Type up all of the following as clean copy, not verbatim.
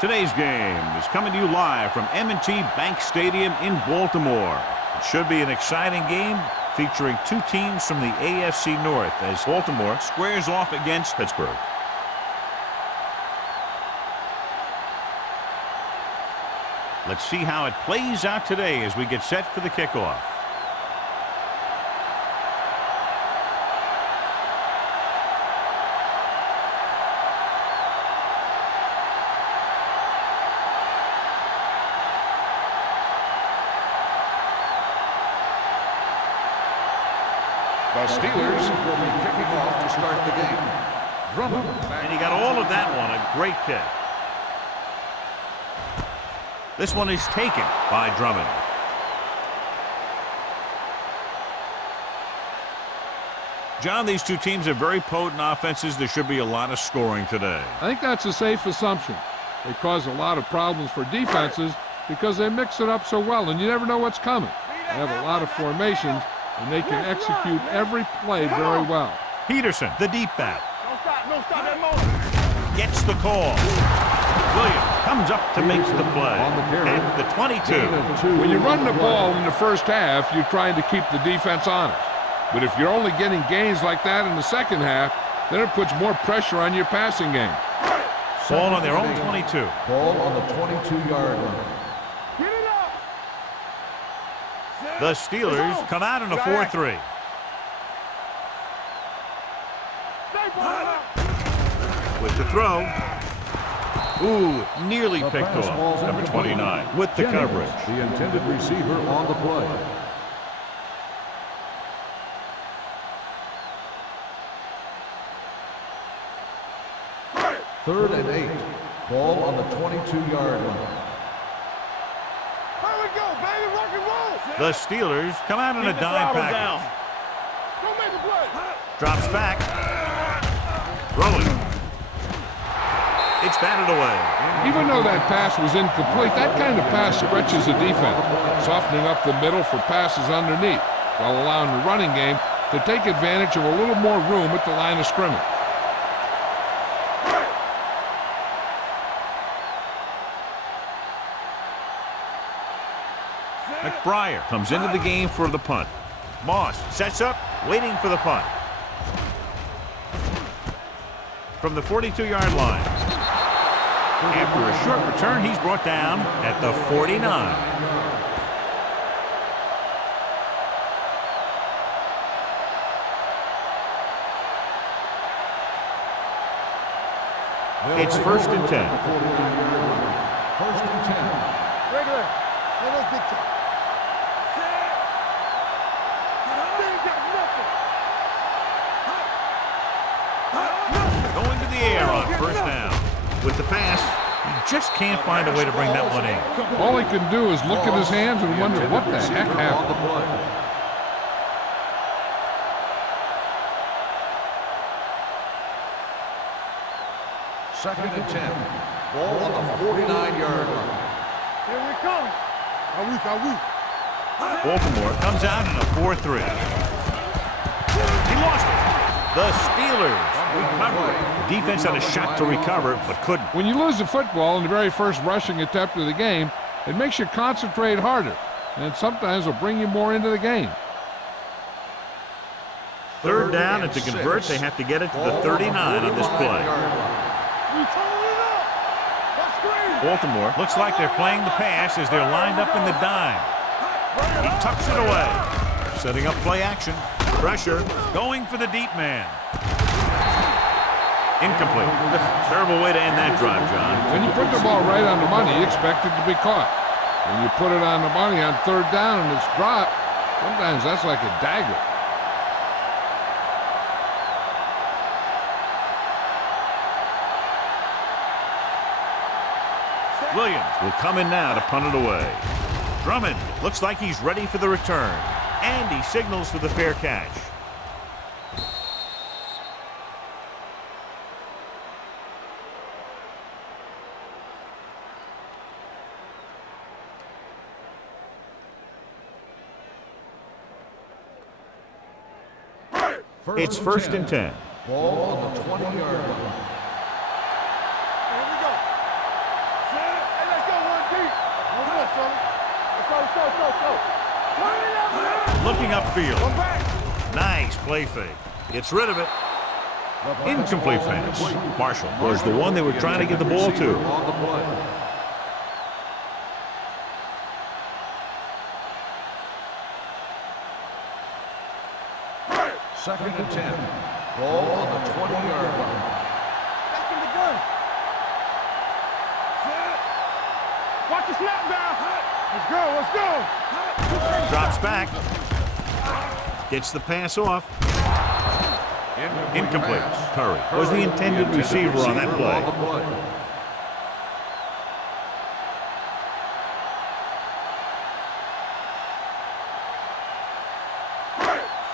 Today's game is coming to you live from M&T Bank Stadium in Baltimore. It should be an exciting game featuring two teams from the AFC North as Baltimore squares off against Pittsburgh. Let's see how it plays out today as we get set for the kickoff. The Steelers will be kicking off to start the game. Drummond. And he got all of that one. A great kick. This one is taken by Drummond. John, these two teams have very potent offenses. There should be a lot of scoring today. I think that's a safe assumption. They cause a lot of problems for defenses because they mix it up so well, and you never know what's coming. They have a lot of formations, and they can execute every play very well. Peterson, the deep back. No stop that moment. Gets the call. Williams comes up to make the play at the 22. When you run the ball in the first half, you're trying to keep the defense honest. But if you're only getting gains like that in the second half, then it puts more pressure on your passing game. Ball on their own 22. Ball on the 22-yard line. The Steelers come out in a 4-3. With the throw. Ooh, nearly picked off. Number 29 with the coverage. The intended receiver on the play. Third and 8. Ball on the 22-yard line. The Steelers come out in a dime package. Drops back. Throwing. It's batted away. Even though that pass was incomplete, that kind of pass stretches the defense, softening up the middle for passes underneath, while allowing the running game to take advantage of a little more room at the line of scrimmage. McBriar comes into the game for the punt. Moss sets up, waiting for the punt. From the 42-yard line. After a short return, he's brought down at the 49. It's 1st and 10. 1st and 10. Regular. No, those big time. Going to the air on 1st down. With the pass, he just can't find a way to bring that one in. All he can do is look at his hands and wonder what the heck happened. 2nd and 10. Ball on the 49-yard line. Here we come. Baltimore comes out in a 4-3. He lost it. The Steelers recover. The defense had a shot to recover, but couldn't. When you lose the football in the very first rushing attempt of the game, it makes you concentrate harder, and sometimes will bring you more into the game. 3rd down, and to convert, they have to get it to the 39 on this play. Baltimore looks like they're playing the pass as they're lined up in the dime. He tucks it away. Setting up play action. Pressure. Going for the deep man. Incomplete. Terrible way to end that drive, John. When you put the ball right on the money, you expect it to be caught. When you put it on the money on 3rd down and it's dropped, sometimes that's like a dagger. Williams will come in now to punt it away. Drummond looks like he's ready for the return. And he signals for the fair catch. It's 1st and 10. Ball on the 20-yard line. Here we go. looking upfield. Nice play fake. Gets rid of it. Incomplete pass. Marshall was the one they were trying to get the ball to. Second and 10. Ball on the 20-yard line. Back in the gun. Watch the snap down. Let's go, let's go. Drops back. Gets the pass off. Incomplete. Curry was the intended receiver on that play.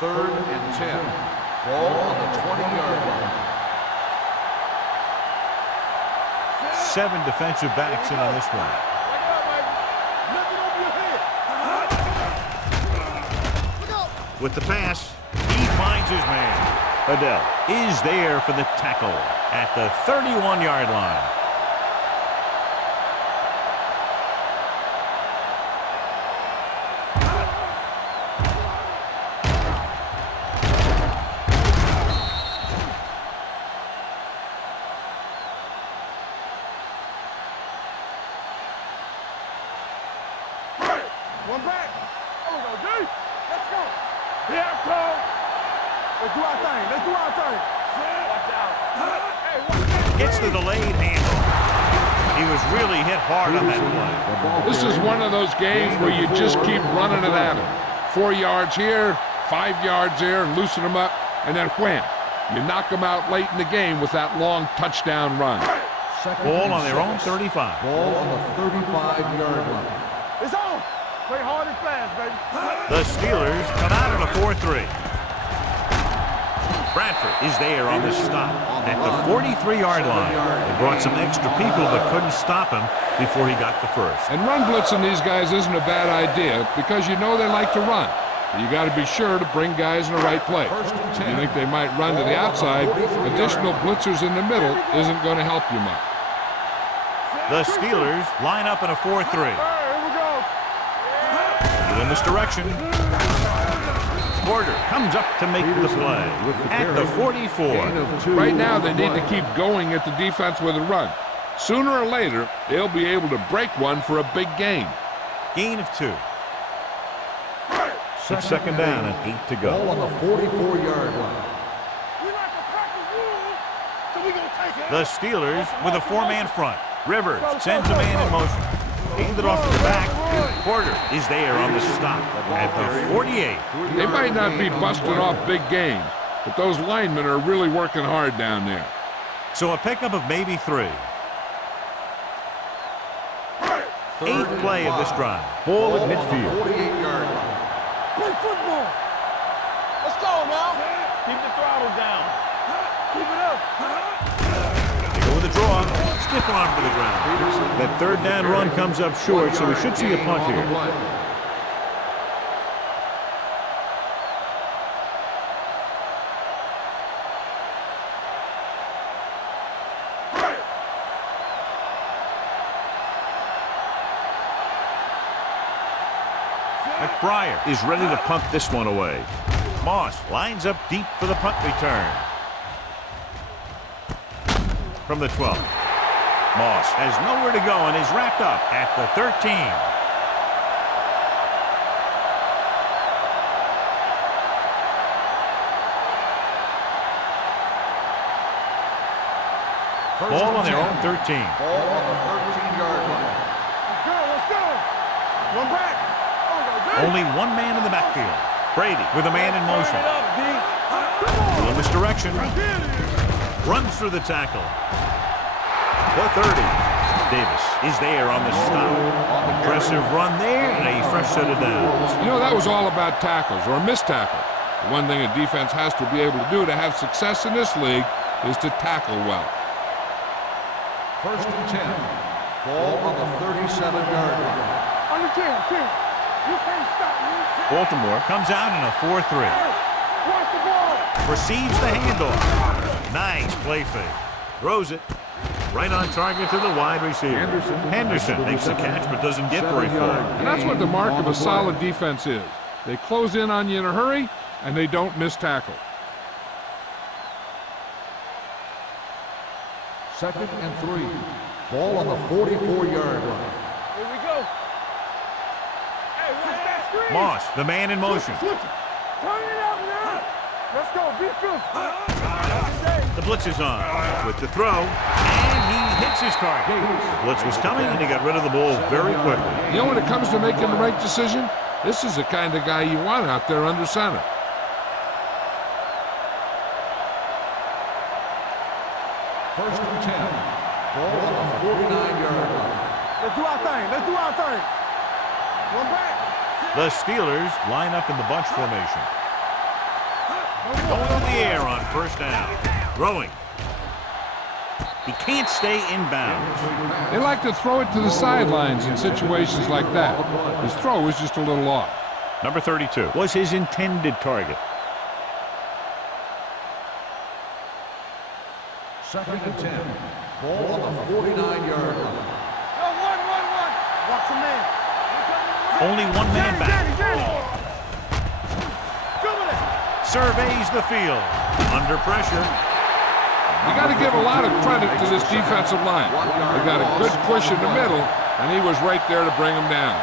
Third and 10. Ball on the 20-yard line. 7 defensive backs in on this one. With the pass, he finds his man. Adele is there for the tackle at the 31-yard line. One back. Oh, no, D. Let's go. VFL. Let's do our thing. Let's do our thing. Watch out. Gets the delayed handle. He was really hit hard on that play. This is one of those games where you just keep running it at him. 4 yards here, 5 yards there, and loosen them up, and then wham. You knock them out late in the game with that long touchdown run. Ball on their own 35. Ball on the 35-yard line. It's on. Play hard and fast, baby. The Steelers come out at a 4-3. Bradford is there on the stop at the 43-yard line. They brought some extra people but couldn't stop him before he got the first. And run blitzing these guys isn't a bad idea because you know they like to run. But you got to be sure to bring guys in the right place. If you think they might run to the outside, additional blitzers in the middle isn't going to help you much. The Steelers line up in a 4-3. In this direction. Porter comes up to make the play at the 44. Right now, they need to keep going at the defense with a run. Sooner or later, they'll be able to break one for a big gain. Gain of 2. It's second down and 8 to go. Ball on the 44-yard line. The Steelers with a 4-man front. Rivers sends a man in motion. Handed off to the back. Porter is there on the stop at the 48. They might not be busting off big gains, but those linemen are really working hard down there. So a pickup of maybe 3. 8th play of this drive. Ball at midfield. 48-yard line. Play football. Let's go now. Keep the throttle down. Keep it up. They go with a draw. Stiff arm to the ground. That third down run comes up short, so we should see a punt here. McBriar is ready to punt this one away. Moss lines up deep for the punt return. From the 12. Moss has nowhere to go and is wrapped up at the 13. Ball on their own 13. Ball on the 13-yard line. Let's go. One back. Only one man in the backfield. Brady with a man in motion. In this direction. Runs through the tackle. The 30. Davis is there on the stop. Impressive run there and a fresh set of downs. You know, that was all about tackles or missed tackle. The one thing a defense has to be able to do to have success in this league is to tackle well. First and 10. Ball on the 37-yard line. On the 10. You can't stop me. Baltimore comes out in a 4-3. Watch the ball. Receives the handoff. Nice play fake. Throws it. Right on target to the wide receiver. Henderson makes the catch but doesn't get very far. And that's what the mark of a solid defense is. They close in on you in a hurry, and they don't miss tackle. 2nd and 3. Ball on the 44-yard line. Here we go. Hey, what's that screen? Moss, the man in motion. Switch it. Turn it out now. Let's go. Be physical. The blitz is on with the throw, and he hits his target. The blitz was coming, and he got rid of the ball very quickly. You know, when it comes to making the right decision, this is the kind of guy you want out there under center. First and 10. Ball on the 49-yard line. Let's do our thing. Let's do our thing. One back. The Steelers line up in the bunch formation. Going in the air on first down. Throwing. He can't stay inbounds. They like to throw it to the sidelines in situations like that. His throw was just a little off. Number 32 was his intended target. 2nd and 10. Ball on the 49-yard line. Yo, one. Watch a man. Only one man back. Surveys the field. Under pressure. You got to give a lot of credit to this defensive line. They got a good push in the middle, and he was right there to bring him down.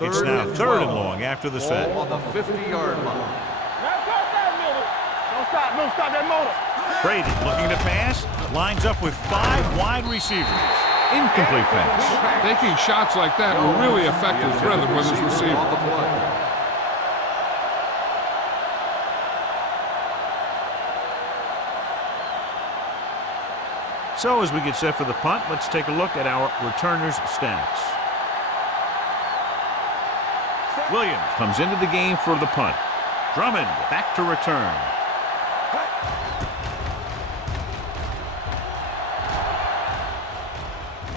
It's now 3rd and long after the set. Ball on the 50-yard line. Don't stop that motor. Brady looking to pass. Lines up with 5 wide receivers. Incomplete pass. Taking shots like that will really affect his rhythm with his receiver. On the play. So as we get set for the punt, let's take a look at our returners' stats. Williams comes into the game for the punt. Drummond back to return.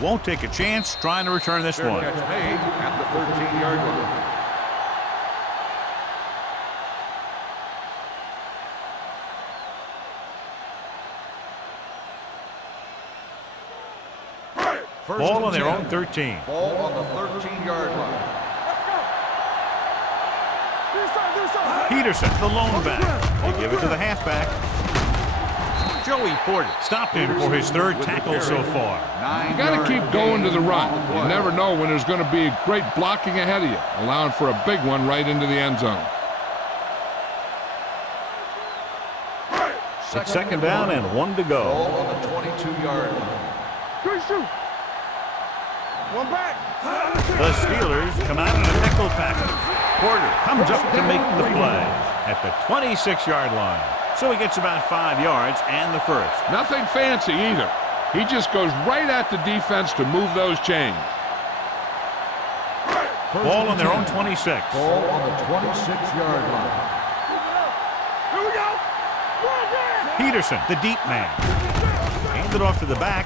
Won't take a chance trying to return this Fair one. catch made at the 13-yard line. First Ball and on their 10. own 13. Ball on the 13-yard line. Peterson, the lone back. They give it to the halfback. Joey Porter stopped him for his 3rd tackle so far. You got to keep going to the run. You never know when there's going to be great blocking ahead of you, allowing for a big one right into the end zone. It's 2nd down and 1 to go. Ball on the 22-yard line. Good shoot. One back. The Steelers come out in a nickel package. Porter comes up to make the play at the 26-yard line. So he gets about 5 yards and the first. Nothing fancy either. He just goes right at the defense to move those chains. Ball on their own 26. Ball on the 26-yard line. Here we go. Peterson, the deep man. Handed off to the back.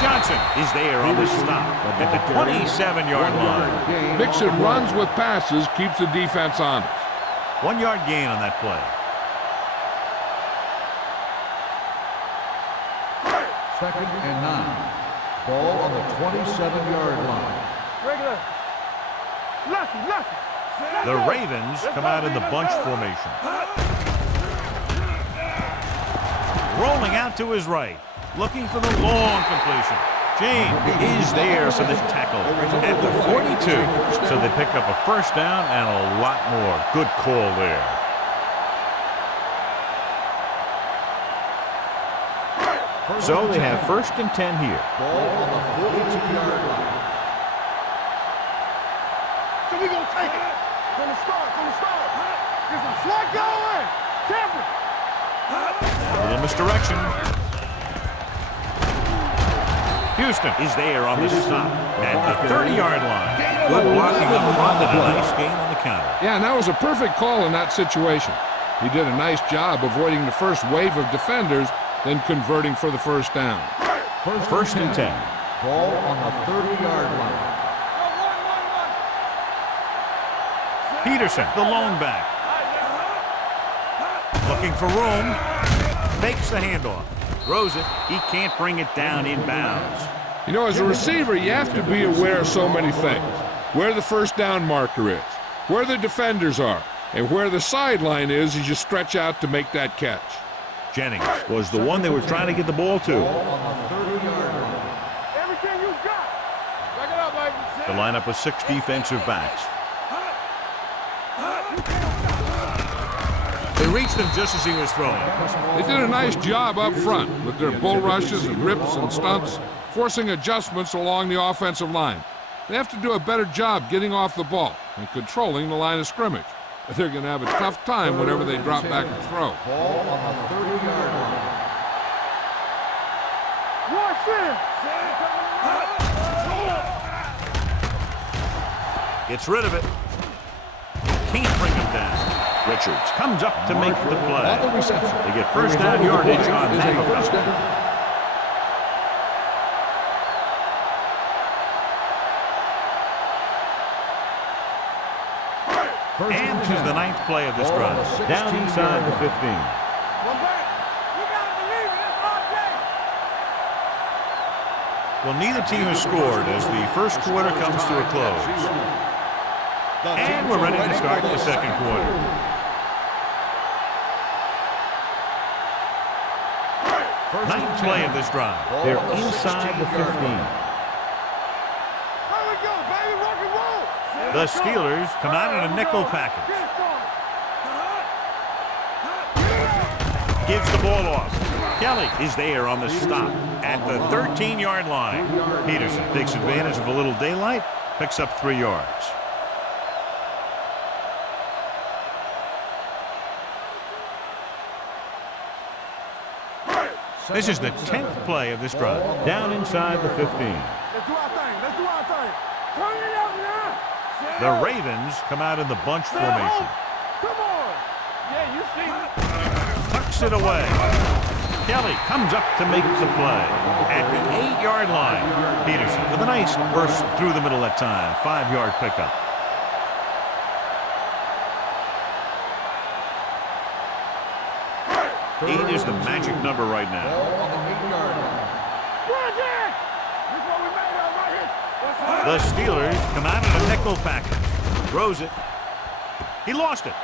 Johnson is there on the stop at the 27-yard line. Mixing runs with passes keeps the defense honest. 1-yard gain on that play. 2nd and 9. Ball on the 27-yard line. Regular. Lucky. The Ravens come out in the bunch formation. Rolling out to his right. Looking for the long completion. James is there for the tackle at the 42. So they pick up a first down and a lot more. Good call there. So they have 1st and 10 here. Ball on the 42-yard line. So we gonna take it. From the start. Get some slack going. Temper. A little misdirection. Houston is there on the stop at the 30-yard line. Good blocking up front and a nice gain on the counter. Yeah, and that was a perfect call in that situation. He did a nice job avoiding the first wave of defenders, then converting for the first down. First and 10. Ball on the 30-yard line. Peterson, the lone back. Looking for room. Fakes the handoff. Throws it. He can't bring it down inbounds. You know, as a receiver, you have to be aware of so many things. Where the first down marker is, where the defenders are, and where the sideline is as you stretch out to make that catch. Jennings was the one they were trying to get the ball to. Everything you got. Back it up, baby. The lineup of 6 defensive backs. They reached him just as he was throwing. They did a nice job up front with their bull rushes and rips and stunts, forcing adjustments along the offensive line. They have to do a better job getting off the ball and controlling the line of scrimmage. They're going to have a tough time whenever they drop back to throw. Ball on the 30-yard line. Gets rid of it. Can't bring him down. Richards comes up to make the play. They get first down yardage on that hookup. And this is the 9th play of this drive. Down inside the 15. Well, neither team has scored as the first quarter comes to a close. And we're ready to start the second quarter. Ninth play of this drive. They're inside the 15. The Steelers come out in a nickel package. Gives the ball off. Kelly is there on the stop at the 13-yard line. Peterson takes advantage of a little daylight, picks up 3 yards. This is the 10th play of this drive. Down inside the 15. Let's do our thing. Let's do our thing. Turn it up now. The Ravens come out in the bunch formation. Come on. Yeah, you see. Tucks it away. Kelly comes up to make the play at the 8-yard line. Peterson with a nice burst through the middle that time. 5-yard pickup. Eight is the magic number right now. The Steelers come out in a nickel package. Throws it. He lost it.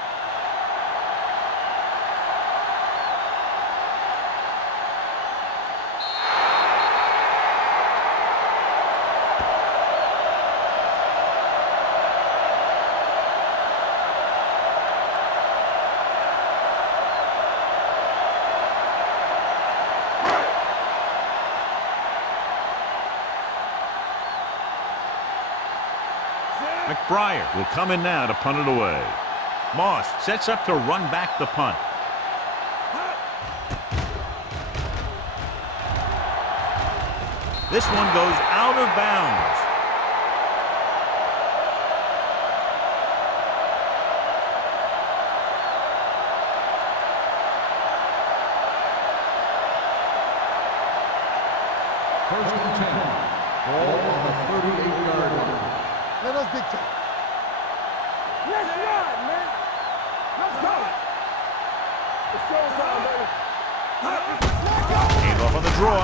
McBriar will come in now to punt it away. Moss sets up to run back the punt. This one goes out of bounds. First and 10. Ball on the 38-yard line. Let us dictate. Let's run, man. Let's go. It's showtime, baby. Came off on the draw.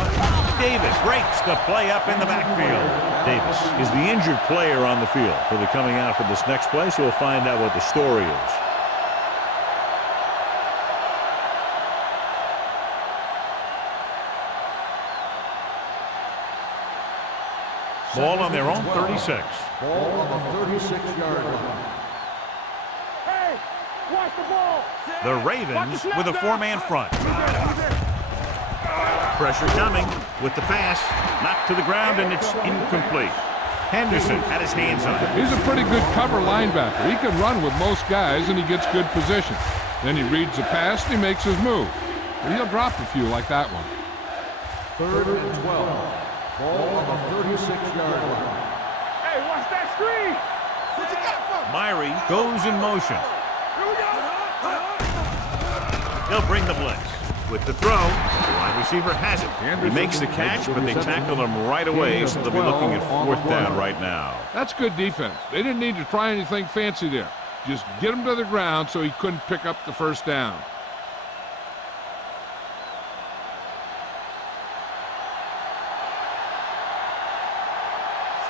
Davis breaks the play up in the backfield. Davis is the injured player on the field. He'll be coming out for this next play, so we'll find out what the story is. Ball on their own 36. Ball on the 36-yard line. Hey, watch the ball. The Ravens with a 4-man front. Pressure coming with the pass. Knocked to the ground, and it's incomplete. Henderson had his hands on it. He's a pretty good cover linebacker. He can run with most guys, and he gets good position. Then he reads the pass, and he makes his move. But he'll drop a few like that one. Third and 12. Ball on the 36-yard line. Hey, watch that screen. What you got for? Myrie goes in motion. Here we go. He'll bring the blitz. With the throw, the wide receiver has it. He makes the catch, but they tackle him right away, so they'll be looking at 4th down right now. That's good defense. They didn't need to try anything fancy there. Just get him to the ground so he couldn't pick up the 1st down.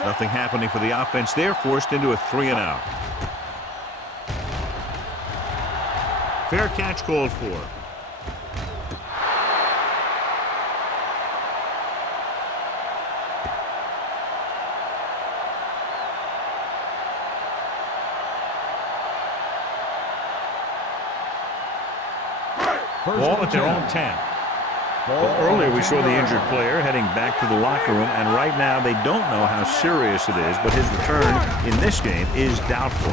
Nothing happening for the offense there, forced into a 3-and-out. Fair catch called for. Ball at their own 10. Well, earlier we saw the injured player heading back to the locker room, and right now they don't know how serious it is, but his return in this game is doubtful.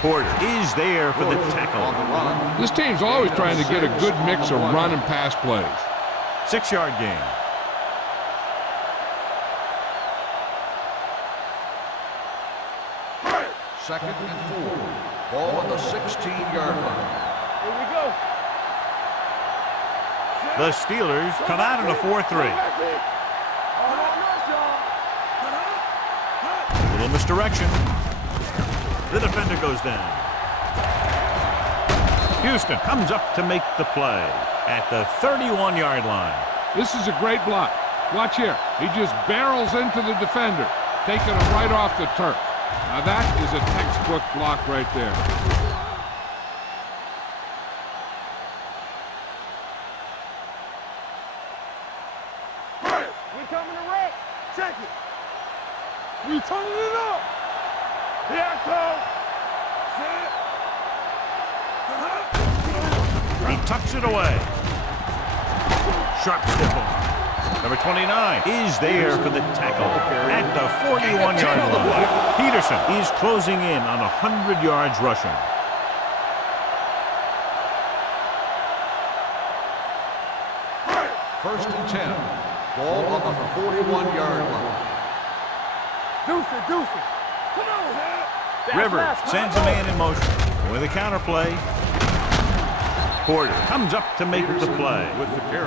Porter is there for the tackle. This team's always trying to get a good mix of run and pass plays. 6-yard gain. Second and 4. Ball on the 16-yard line. Here we go. The Steelers come out in a 4-3. Little misdirection. The defender goes down. Houston comes up to make the play at the 31-yard line. This is a great block. Watch here. He just barrels into the defender, taking him right off the turf. Now that is a textbook block right there. We coming to wreck. Check it. We turning it up. Here I come. He tucks it away. Sharp stiff arm. Number 29 is there for the tackle at the 41-yard line. Peterson is closing in on 100 yards rushing. First and 10. Ball on the 41-yard line. Deuce it. Come on. Rivers sends a man in motion. With a counter play. Porter comes up to make the play.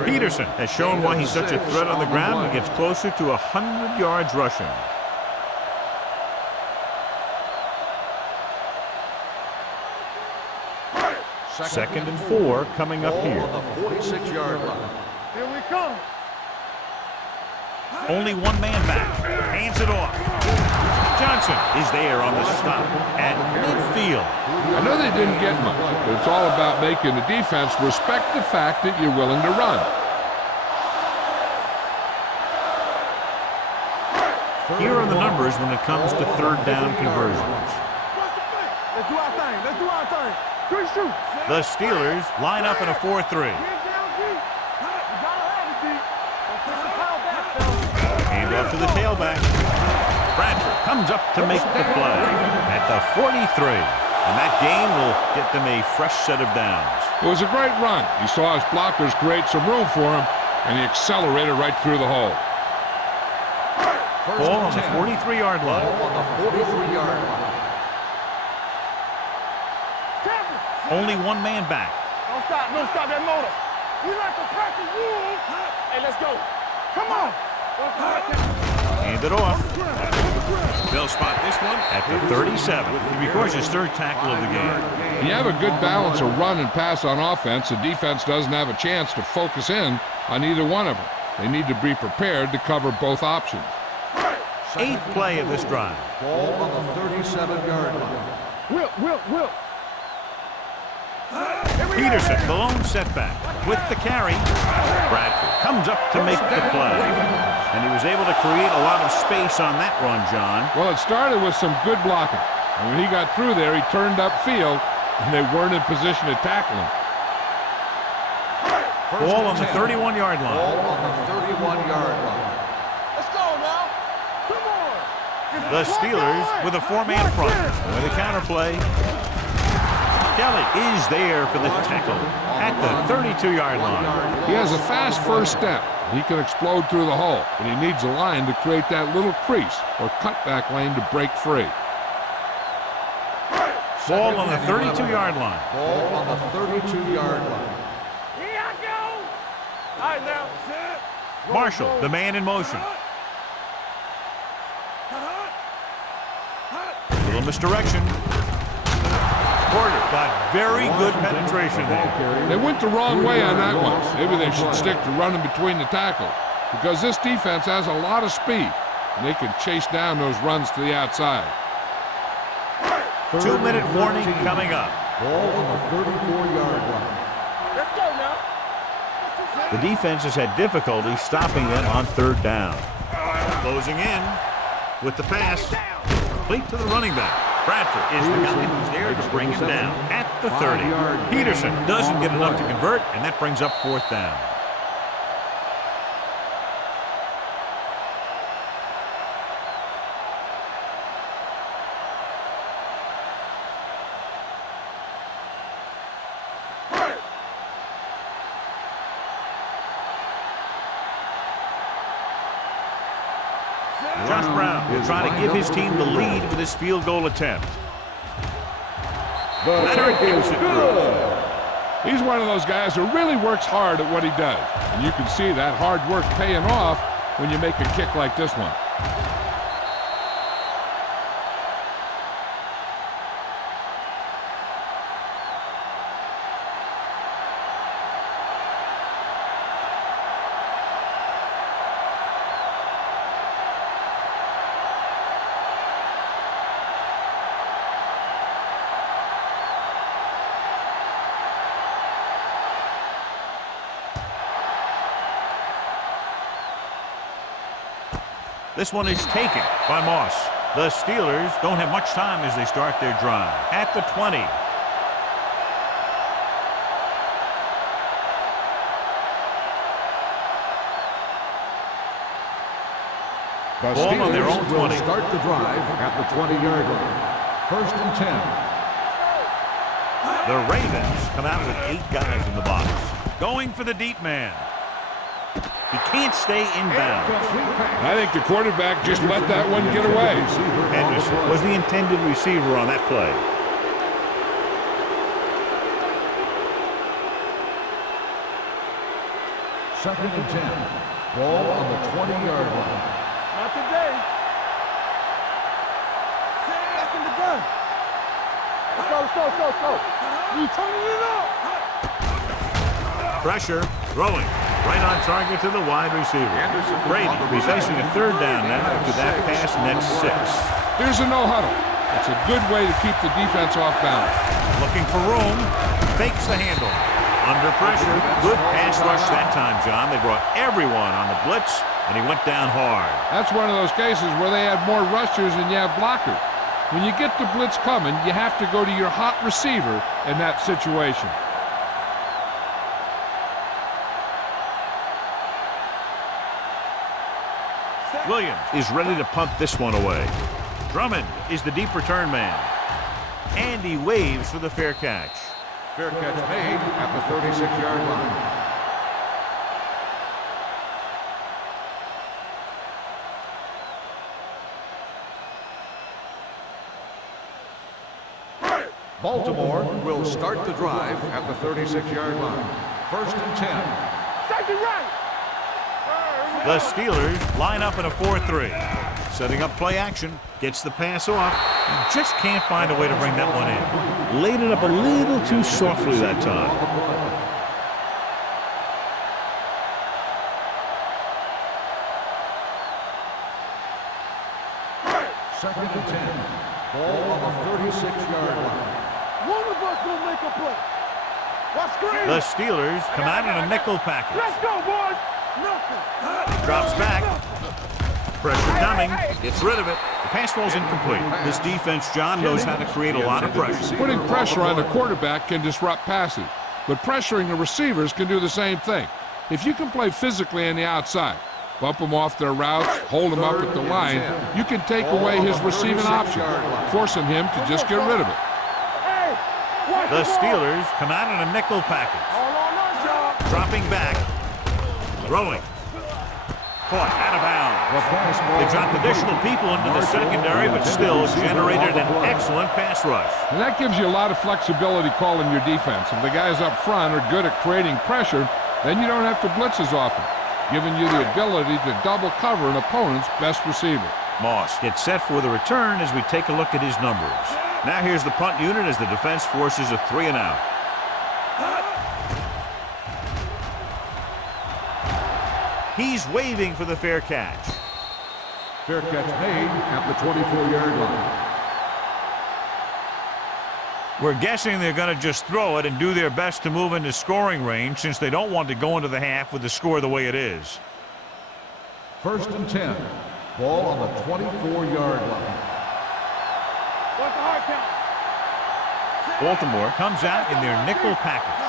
Peterson has shown why he's such a threat on the ground and gets closer to 100 yards rushing. Second and 4 coming up here. Ball on the 46-yard line. Here we come. Only one man back. Hands it off. Johnson is there on the stop at midfield. I know they didn't get much, but it's all about making the defense respect the fact that you're willing to run. Here are the numbers when it comes to 3rd down conversions. Let's do our thing. Good shoot. The Steelers line up in a 4-3. Get down deep. You gotta have it deep. Don't push the pile back, fellas. Hand off to the tailback. Bradford comes up to make the play at the 43. And that gain will get them a fresh set of downs. It was a great run. He saw his blockers create some room for him, and he accelerated right through the hole. Ball on the 43-yard line. Ball on the 43-yard line. Only one man back. Don't stop that motor. We like to practice rules. Hey, let's go. Come on. Hand it off. They'll spot this one at the 37. He records his 3rd tackle of the game. When you have a good balance of run and pass on offense, the defense doesn't have a chance to focus in on either one of them. They need to be prepared to cover both options. 8th play of this drive. Ball on the 37-yard line. Will. Peterson, the lone setback with the carry. Bradford comes up to make the play. And he was able to create a lot of space on that run, John. Well, it started with some good blocking. And when he got through there, he turned upfield, and they weren't in position to tackle him. Ball on the 31-yard line. Ball on the 31-yard line. Let's go now. Come on. The Steelers with a 4-man front. With a counter play. Kelly is there for the tackle at the 32-yard line. He has a fast first step. He can explode through the hole, but he needs a line to create that little crease or cutback lane to break free. Ball on the 32-yard line. Ball on the 32-yard line. Here I go. All right, now. Set. Marshall, the man in motion. Little misdirection. Porter got very good penetration there. They went the wrong way on that one. Maybe they should stick to running between the tackles because this defense has a lot of speed, and they can chase down those runs to the outside. 2-minute warning coming up. Ball on the 34-yard line. Let's go now. The defense has had difficulty stopping them on third down. Closing in with the pass. Complete to the running back. Bradford is the guy who's there to bring him down at the 30. Peterson doesn't get enough to convert, and that brings up fourth down. Josh Brown will try to give his team the lead with this field goal attempt. Leonard gives it through. He's one of those guys who really works hard at what he does. And you can see that hard work paying off when you make a kick like this one. This one is taken by Moss. The Steelers don't have much time as they start their drive. At the 20. The Ball on their own Steelers will 20. start the drive at the 20-yard line. First and 10. The Ravens come out with 8 guys in the box. Going for the deep man. He can't stay inbound. I think the quarterback just let that one get away. Henderson was the intended receiver on that play. Second and 10. Ball on the 20-yard line. Not today. Back in the gun. Let's go, let's go, let's go, let's go. You turning it up. Pressure, throwing. Right on target to the wide receiver. Brady will be facing a third down now after that pass, and that's 6. Here's a no-huddle. It's a good way to keep the defense off balance. Looking for room. Fakes the handle. Under pressure. Good pass rush that time, John. They brought everyone on the blitz, and he went down hard. That's one of those cases where they have more rushers than you have blockers. When you get the blitz coming, you have to go to your hot receiver in that situation. Williams is ready to punt this one away. Drummond is the deep return man. And he waves for the fair catch. Fair catch made at the 36-yard line. Baltimore will start the drive at the 36-yard line. First and 10. Take it right. The Steelers line up in a 4-3. Setting up play action. Gets the pass off. Just can't find a way to bring that one in. Laid it up a little too softly that time. Second and 10. Ball on the 36-yard line. One of us will make a play. Watch screen. The Steelers come out in a nickel package. Let's go, boys. Nothing. Drops back. Pressure coming. Gets rid of it. The pass falls incomplete. This defense, John, knows how to create a lot of pressure. Putting pressure on the quarterback can disrupt passes, but pressuring the receivers can do the same thing. If you can play physically on the outside, bump them off their routes, hold them up at the line, you can take away his receiving option, forcing him to just get rid of it. Hey, watch The Steelers come out in a nickel package. Dropping back. Throwing. Caught out of bounds. They dropped additional people into the secondary, but still generated an excellent pass rush. And that gives you a lot of flexibility calling your defense. If the guys up front are good at creating pressure, then you don't have to blitz as often, giving you the ability to double cover an opponent's best receiver. Moss gets set for the return as we take a look at his numbers. Now here's the punt unit as the defense forces a 3-and-out. He's waving for the fair catch. Fair catch made at the 24-yard line. We're guessing they're going to just throw it and do their best to move into scoring range since they don't want to go into the half with the score the way it is. 1st and 10. Ball on the 24-yard line. Baltimore comes out in their nickel package.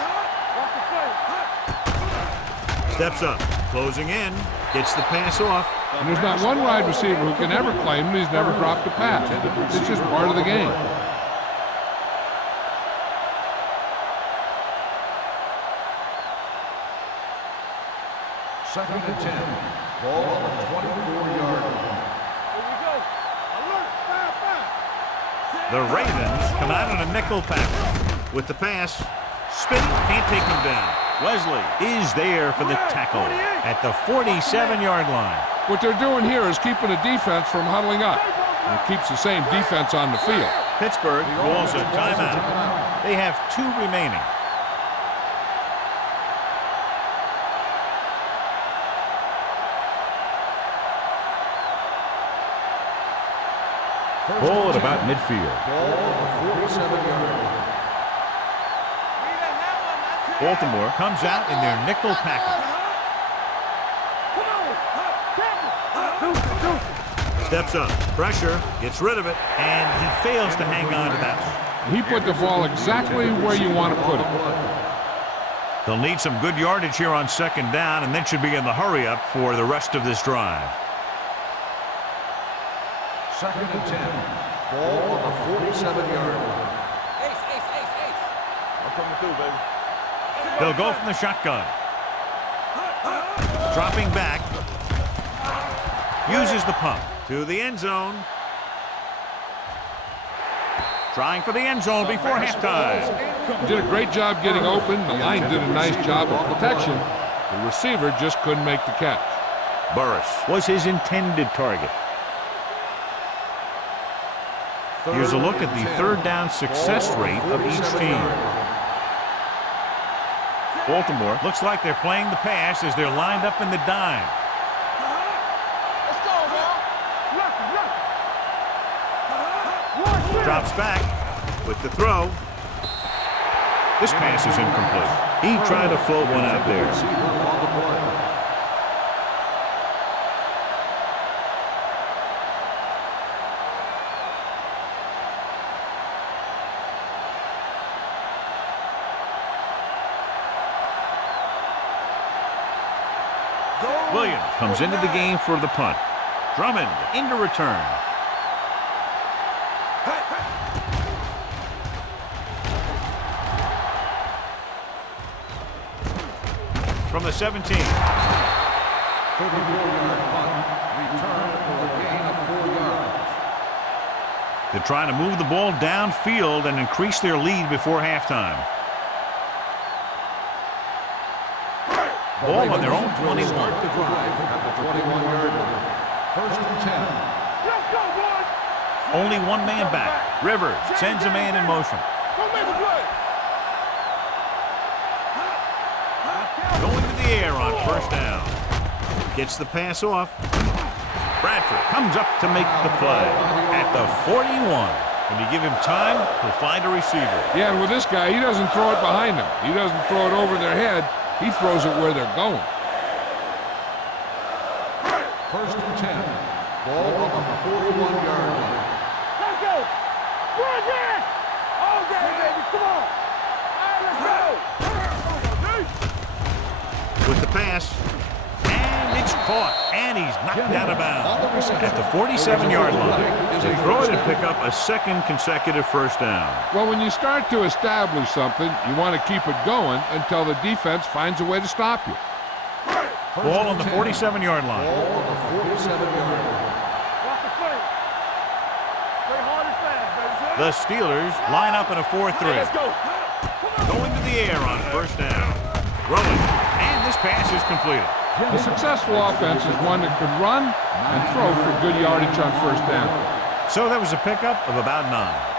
Steps up, closing in, gets the pass off. And there's not one wide receiver who can ever claim he's never dropped a pass. It's just part of the game. Second and 10. Ball on the 24-yard line. The Ravens come out in a nickel package. With the pass, spinning, can't take him down. Wesley is there for the tackle at the 47-yard line. What they're doing here is keeping the defense from huddling up. And it keeps the same defense on the field. Pittsburgh calls a timeout. They have 2 remaining. Ball at about midfield. Ball on the 47-yard line. Baltimore comes out in their nickel package. Steps up, pressure, gets rid of it, and he fails to hang on to that one. He put the ball exactly where you want to put it. They'll need some good yardage here on 2nd down, and then should be in the hurry-up for the rest of this drive. 2nd and 10. Ball on the 47-yard line. I'm coming through, baby. They'll go from the shotgun. Dropping back. Uses the pump to the end zone. Trying for the end zone before halftime. Did a great job getting open. The line did a nice job of protection. The receiver just couldn't make the catch. Burris was his intended target. Here's a look at the 3rd down success rate of each team. Baltimore looks like they're playing the pass as they're lined up in the dime. Drops back with the throw. This pass is incomplete. He tried to float one out there. Williams comes into the game for the punt. Drummond into return. From the 17. 34-yard punt. Return for a gain of 4 yards. They're trying to move the ball downfield and increase their lead before halftime. Ball on their own 21. Start the drive at the 21-yard line. 1st and 10. Let's go, boys. Only one man back. Rivers sends a man in motion. Go make a play. Going to the air on 1st down. Gets the pass off. Bradford comes up to make the play at the 41. When you give him time, he'll find a receiver. Yeah, and with this guy, he doesn't throw it behind them. He doesn't throw it over their head. He throws it where they're going. 1st and 10. Ball on the 41-yard line. Let's go. Bring it. All day, baby. Come on. All right, let's go. With the pass. And it's caught. And he's knocked out of bounds at the 47-yard line. They throw it at pick up a second consecutive first down. Well, when you start to establish something, you want to keep it going until the defense finds a way to stop you. Ball on the 47-yard line. Ball on the 47-yard line. Watch the play. Play hard and fast, baby. The Steelers line up in a 4-3. Let's go. Going to the air on first down. Throwing. And this pass is completed. A successful offense is one that can run and throw for good yardage on first down. So that was a pickup of about 9.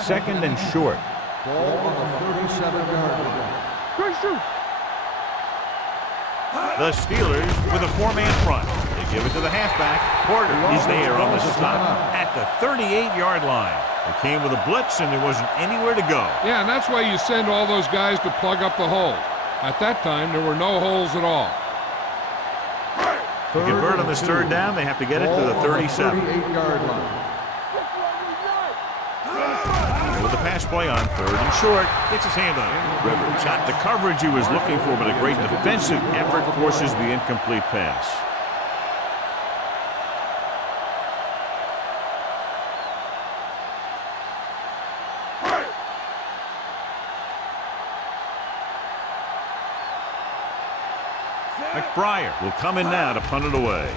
Second and short. Ball on the 37-yard line. Great shoot. The Steelers with a 4-man front. They give it to the halfback. Porter is there on the stop at the 38-yard line. They came with a blitz and there wasn't anywhere to go. Yeah, and that's why you send all those guys to plug up the hole. At that time, there were no holes at all. To convert on this third down, they have to get it to the 37. 38-yard line. With the pass play on third and short, gets his hand on it. Rivers got the coverage he was looking for, but a great defensive effort forces the incomplete pass. McBriar will come in now to punt it away.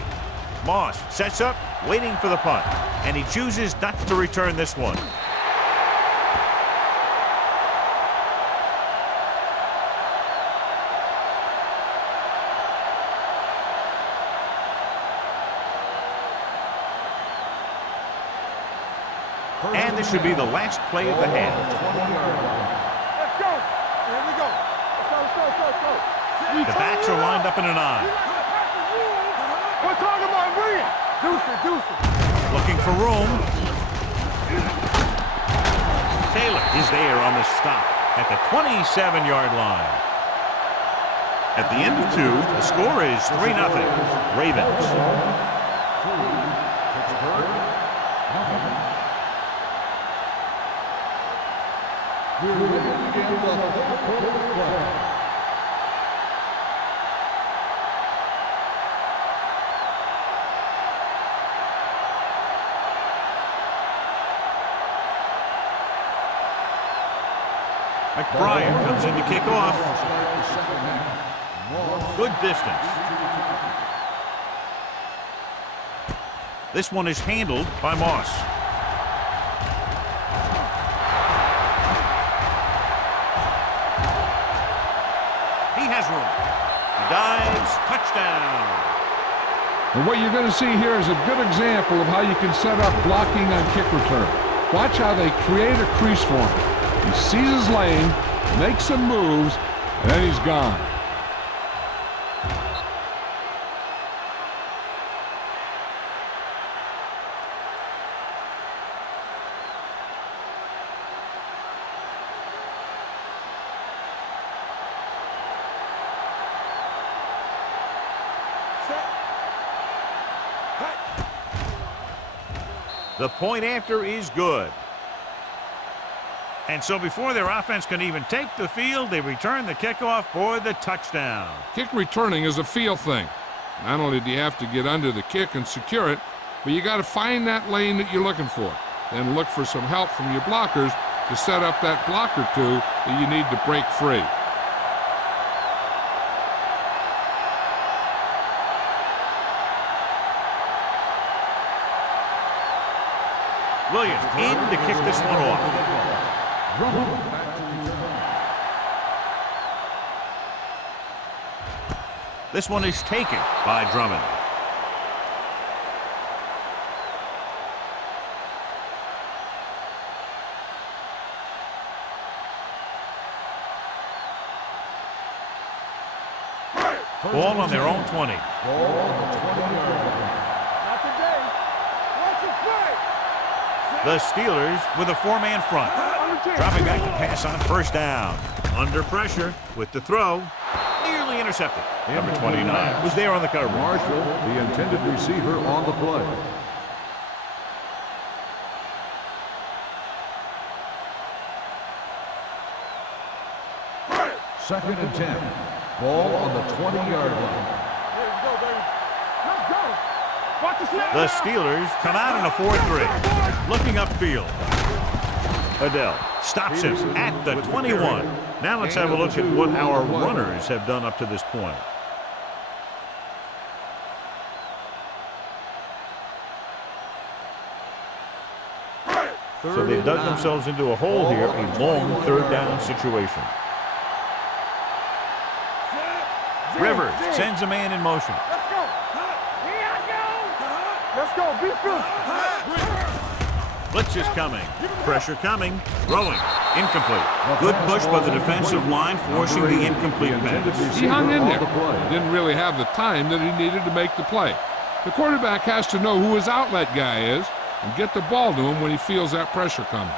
Moss sets up, waiting for the punt, and he chooses not to return this one. And this should be the last play of the half. Let's go. Here we go. Let's go. The backs are lined up in an I. We're talking about Reed. Deuce it. Looking for room. Taylor is there on the stop at the 27-yard line. At the end of 2, the score is 3-0. Ravens. We're ready to begin the fourth quarter of play. McBriar comes in to kick off. Good distance. This one is handled by Moss. He has room. He dives. Touchdown. And what you're going to see here is a good example of how you can set up blocking on kick return. Watch how they create a crease for him. He sees his lane, makes some moves, and then he's gone. The point after is good. And so before their offense can even take the field, they return the kickoff for the touchdown. Kick returning is a feel thing. Not only do you have to get under the kick and secure it, but you got to find that lane that you're looking for. Then look for some help from your blockers to set up that block or two that you need to break free. Williams in to kick this one off. This one is taken by Drummond. Ball on their own 20. Ball on the 20-yard line. Not today. What's the play? The Steelers with a 4-man front. Dropping back to pass on first down. Under pressure with the throw. Nearly intercepted. Number 29 was there on the cover. Marshall, the intended receiver, on the play. Second and 10. Ball on the 20-yard line. The Steelers come out in a 4-3. Looking upfield. Adele stops him at the 21. Now let's have a look at what our runners have done up to this point. So they've dug themselves into a hole here, a long third down situation. Rivers sends a man in motion. Let's go. Here I go. Let's go. Be fierce. Blitz is coming. Pressure coming. Throwing. Incomplete. Good push by the defensive line, forcing the incomplete pass. He hung in there. Didn't really have the time that he needed to make the play. The quarterback has to know who his outlet guy is and get the ball to him when he feels that pressure coming.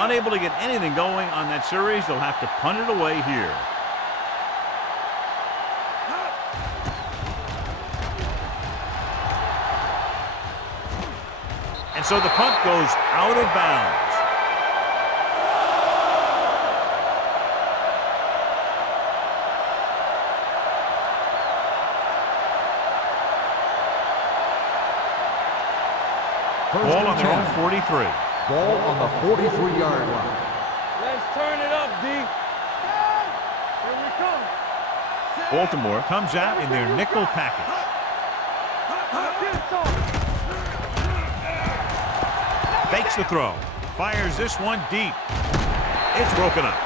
Unable to get anything going on that series, they'll have to punt it away here. And so the punt goes out of bounds. Ball on their own 43. Ball on the 43-yard line. Let's turn it up, D. Here we come. Baltimore comes out in their nickel package. Fakes the throw. Fires this one deep. It's broken up.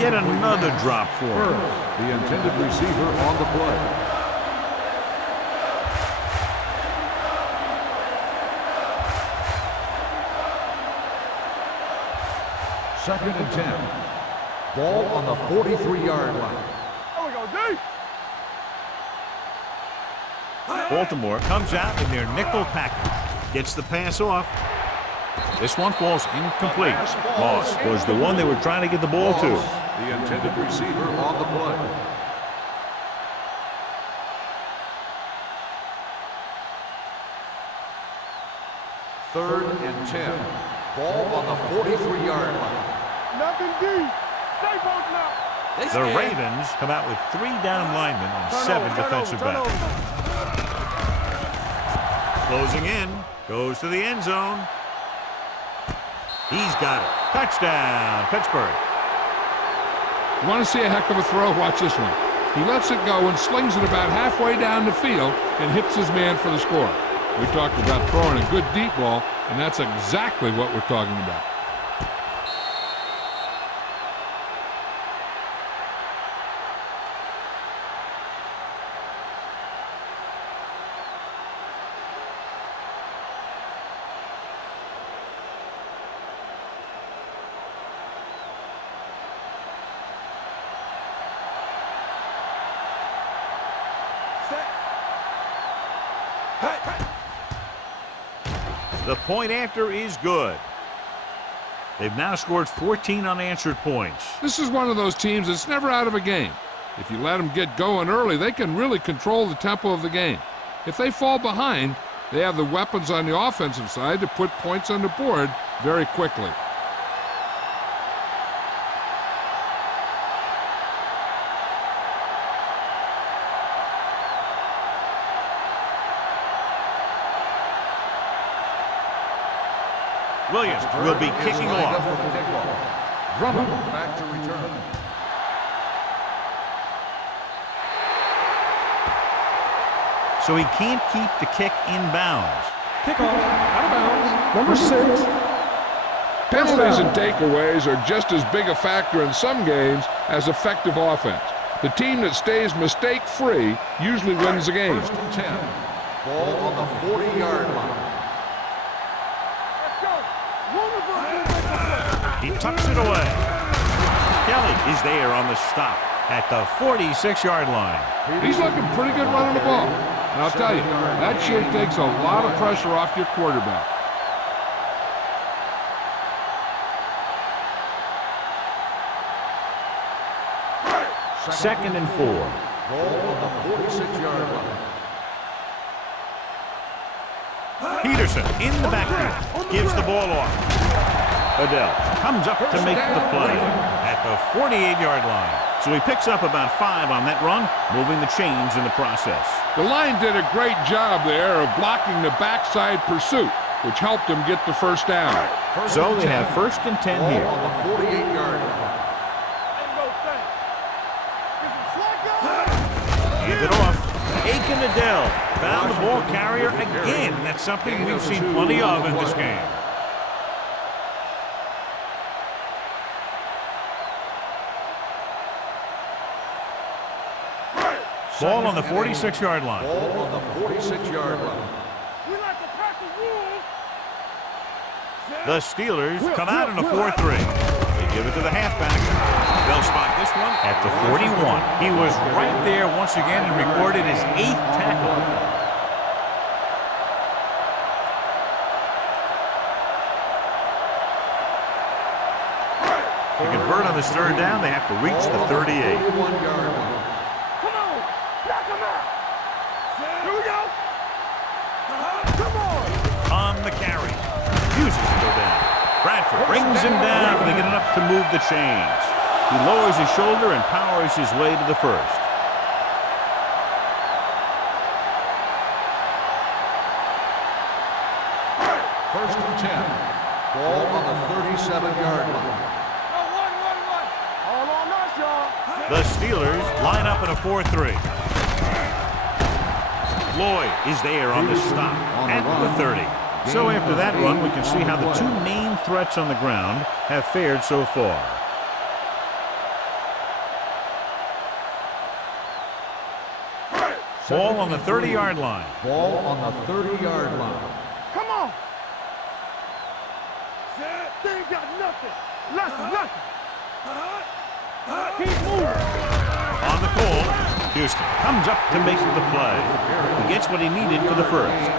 Yet another drop for him. The intended receiver on the play. Second and 10. Ball on the 43-yard line. There we go, D. Baltimore comes out in their nickel package. Gets the pass off. This one falls incomplete. Moss was the one they were trying to get the ball to. The intended receiver on the play. Third and 10. Ball on the 43-yard line. Nothing D. Stay both now. The Ravens come out with 3 down linemen and 7 defensive backs. Closing in. Goes to the end zone. He's got it. Touchdown, Pittsburgh. You want to see a heck of a throw? Watch this one. He lets it go and slings it about halfway down the field and hits his man for the score. We talked about throwing a good deep ball, and that's exactly what we're talking about. The point after is good. They've now scored 14 unanswered points. This is one of those teams that's never out of a game. If you let them get going early, they can really control the tempo of the game. If they fall behind, they have the weapons on the offensive side to put points on the board very quickly. Williams will be kicking off. Drummond back to return. So he can't keep the kick in bounds. Kickoff, out of bounds, number 6. Penalties and takeaways are just as big a factor in some games as effective offense. The team that stays mistake-free usually wins the game. First and 10. Ball on the 40-yard line. He tucks it away. Kelly is there on the stop at the 46-yard line. He's looking pretty good running the ball. And I'll tell you, that sure takes a lot of pressure off your quarterback. Second and 4. Ball on the 46-yard line. Peterson in the backfield. Gives the ball off. Adele comes up to make the play at at the 48-yard line. So he picks up about 5 on that run, moving the chains in the process. The line did a great job there of blocking the backside pursuit, which helped him get the first down. So they have 1st and 10 Ball here. on the 48-yard line. Give it off. Aiken Adele found the ball carrier again. That's something we've seen plenty of in this game. Ball on the 46-yard line. Ball on the 46-yard line. The Steelers come out in a 4-3. They give it to the halfback. They'll spot this one at the 41. He was right there once again and recorded his 8th tackle. To convert on this 3rd down, they have to reach the 38. 41-yard line. Come on! Knock him out! Here we go! Come on! On the carry. Refuses to go down. Bradford brings him down, but they get enough to move the chains. He lowers his shoulder and powers his way to the 1st. First and 10. Ball on the 37-yard line. All on us, y'all. The Steelers line up in a 4-3. Lloyd is there on the stop at the 30. So after that run, we can see how the 2 main threats on the ground have fared so far. Ball on the 30-yard line. Ball on the 30-yard line. Come on! They ain't got nothing. Nothing. Keep moving. On the call, Houston comes up to make the play. He gets what he needed for the 1st.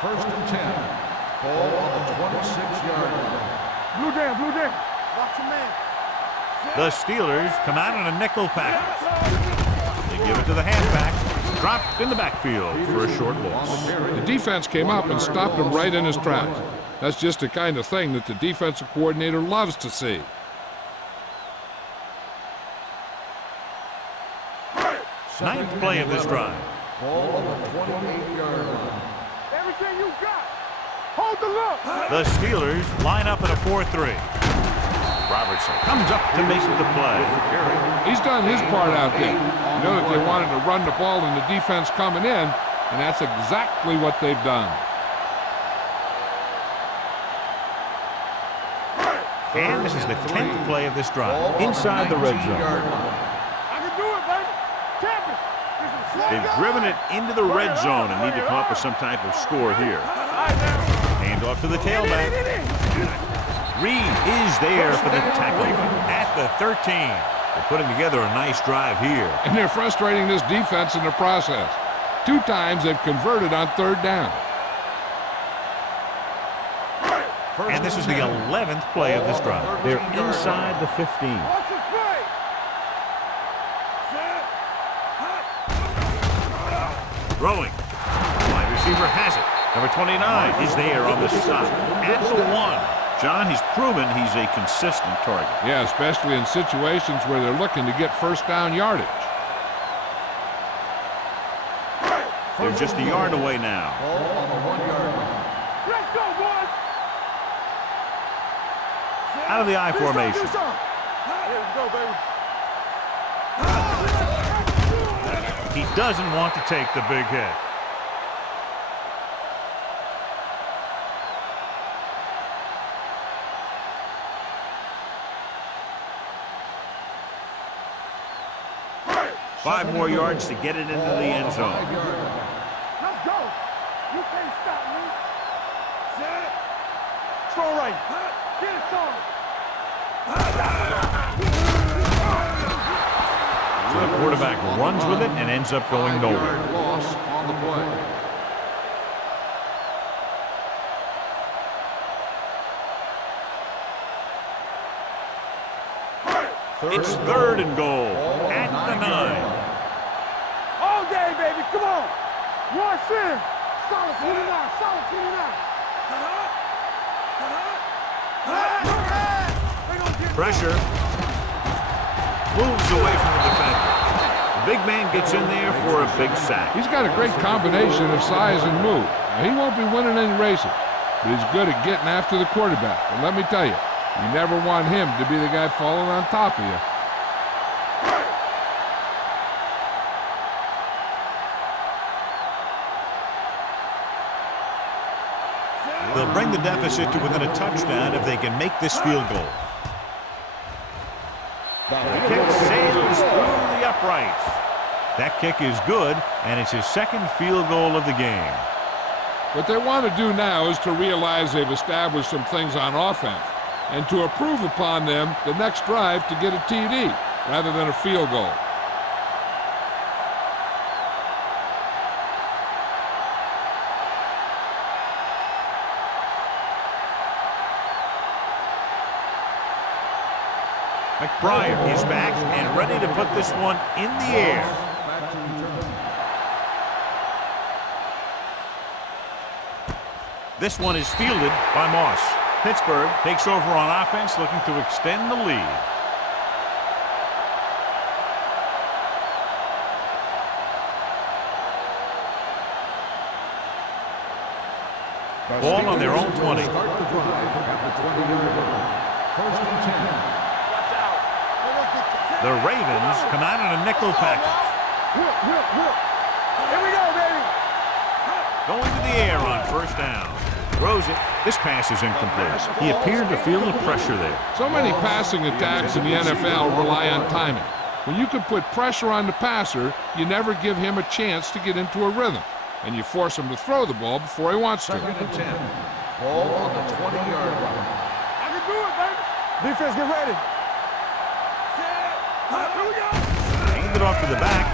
First and 10. Ball on the 26-yard line. Blue down. Watch your man. The Steelers come out in a nickel package. They give it to the halfback. Dropped in the backfield for a short loss. The defense came up and stopped him right in his tracks. That's just the kind of thing that the defensive coordinator loves to see. Ninth play of this drive. Ball on the 28-yard line. Everything you got. Hold the look. The Steelers line up in a 4-3. Robertson comes up to make the play. He's done his part out there. You know that they wanted to run the ball and the defense coming in, and that's exactly what they've done. And this is the 10th play of this drive. Inside the red zone. I can do it, baby. Champion. They've driven it into the red zone and need to come up with some type of score here. Hand off to the tailback. Reed is there for the tackle at the 13. They're putting together a nice drive here. And they're frustrating this defense in the process. 2 times they've converted on 3rd down. And this is the 11th play of this drive. They're inside the 15. Watch the play. Throwing. Wide receiver has it. Number 29 is there on the stop at the 1. John, he's proven he's a consistent target. Yeah, especially in situations where they're looking to get 1st down yardage. They're just a yard away now. Ball on the 1-yard line. Let's go, boys. Out of the I formation. Let's go, baby. He doesn't want to take the big hit. Five more yards to get it into the end zone. Let's go. You can't stop me. Set. Strong right. Get it strong. So the quarterback runs with it and ends up going nowhere. 5-yard loss on the play. It's 3rd and goal at the 9. All day, baby. Come on. Rush in. Solid 29. Solid 29. Pressure. Moves away from the defender. The big man gets in there for a big sack. He's got a great combination of size and move. Now, he won't be winning any races, but he's good at getting after the quarterback. And let me tell you, you never want him to be the guy falling on top of you. They'll bring the deficit to within a touchdown if they can make this field goal. The kick sails through the uprights. That kick is good, and it's his second field goal of the game. What they want to do now is to realize they've established some things on offense and to improve upon them the next drive to get a TD rather than a field goal. McBride is back and ready to put this one in the air. This one is fielded by Moss. Pittsburgh takes over on offense, looking to extend the lead. Ball on their own 20. First and 10. The Ravens come out in a nickel package. Here we go, baby. Going to the air on first down. Throws it. This pass is incomplete. He appeared to feel the pressure there. So many passing attacks in the NFL rely on timing. When you can put pressure on the passer, you never give him a chance to get into a rhythm, and you force him to throw the ball before he wants to. Second and 10. Ball on the 20-yard line. I can do it, baby. Defense, get ready. Hand it off to the back.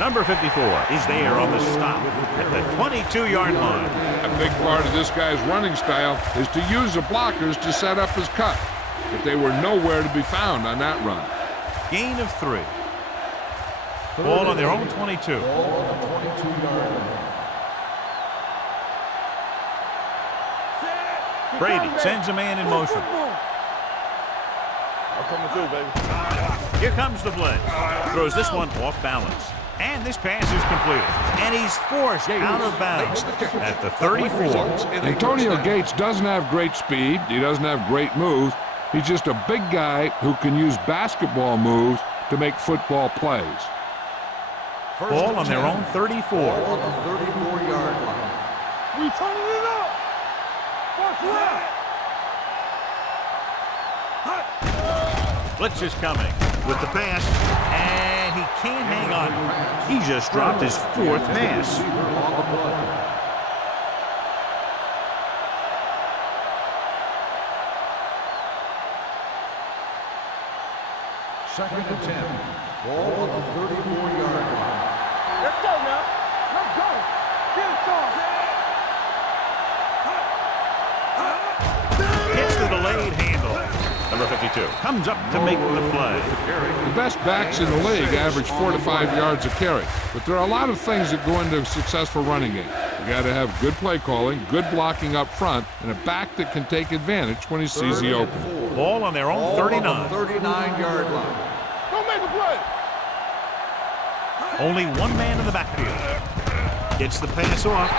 Number 54 is there on the stop at the 22-yard line. A big part of this guy's running style is to use the blockers to set up his cut, but they were nowhere to be found on that run. Gain of 3. Ball on their own 22. Ball on the 22-yard line. Brady sends a man in motion. I'm coming through, baby. Here comes the blitz. Throws this one off balance. And this pass is completed. And he's forced out of bounds at the 34. Antonio Gates doesn't have great speed. He doesn't have great moves. He's just a big guy who can use basketball moves to make football plays. Ball on their own 34. Ball on the 34-yard line. We turning it up. First left. Blitz is coming with the pass, and he can't hang on. He just dropped his 4th pass. Second and 10. Ball on the 34-yard line. Let's go now. Let's go. Get it started. Hits the delayed handle. Number 52 comes up to make the play. The best backs in the league average 4 to 5 yards a carry, but there are a lot of things that go into a successful running game. You got to have good play calling, good blocking up front, and a back that can take advantage when he sees the opening. Ball on their own 39. 39-yard line. Don't make a play. Only one man in the backfield. Gets the pass off.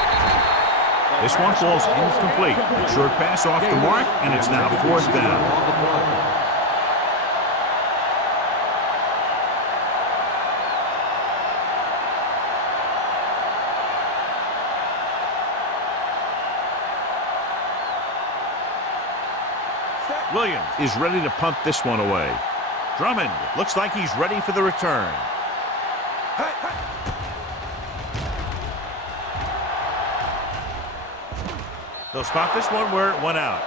This one falls incomplete. Short pass off the mark, and it's now 4th down. Williams is ready to punt this one away. Drummond looks like he's ready for the return. They'll spot this one where it went out.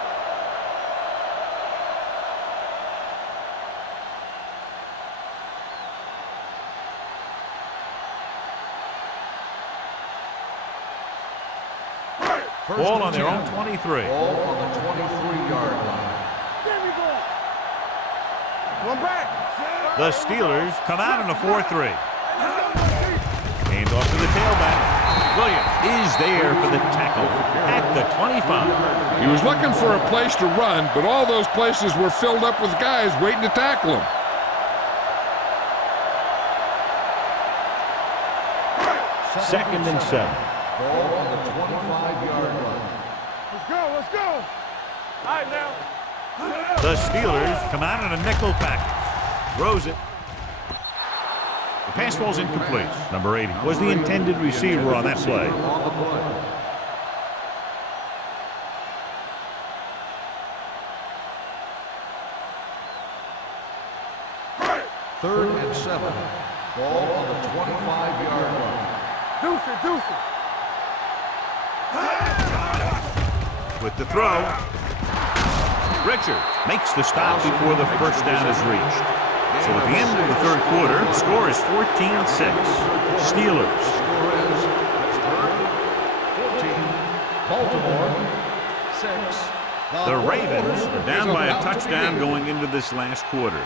Ball on their own 23. Ball on the 23-yard line. There we go. One back. The Steelers come out in a 4-3. Hand off to the tailback. Williams is there for the tackle at the 25. He was looking for a place to run, but all those places were filled up with guys waiting to tackle him. Second and 7. Ball on the 25-yard line. Let's go, let's go. All right, now. The Steelers come out in a nickel package. Throws it. The pass falls incomplete. Number 80 was the intended receiver on that play. Third and 7. Ball on the 25-yard line. Deuce it, deuce it. With the throw, Richards makes the stop before the first down is reached. So at the end of the third quarter, the score is 14-6. Steelers. Baltimore 6. The Ravens are down by a touchdown going into this last quarter.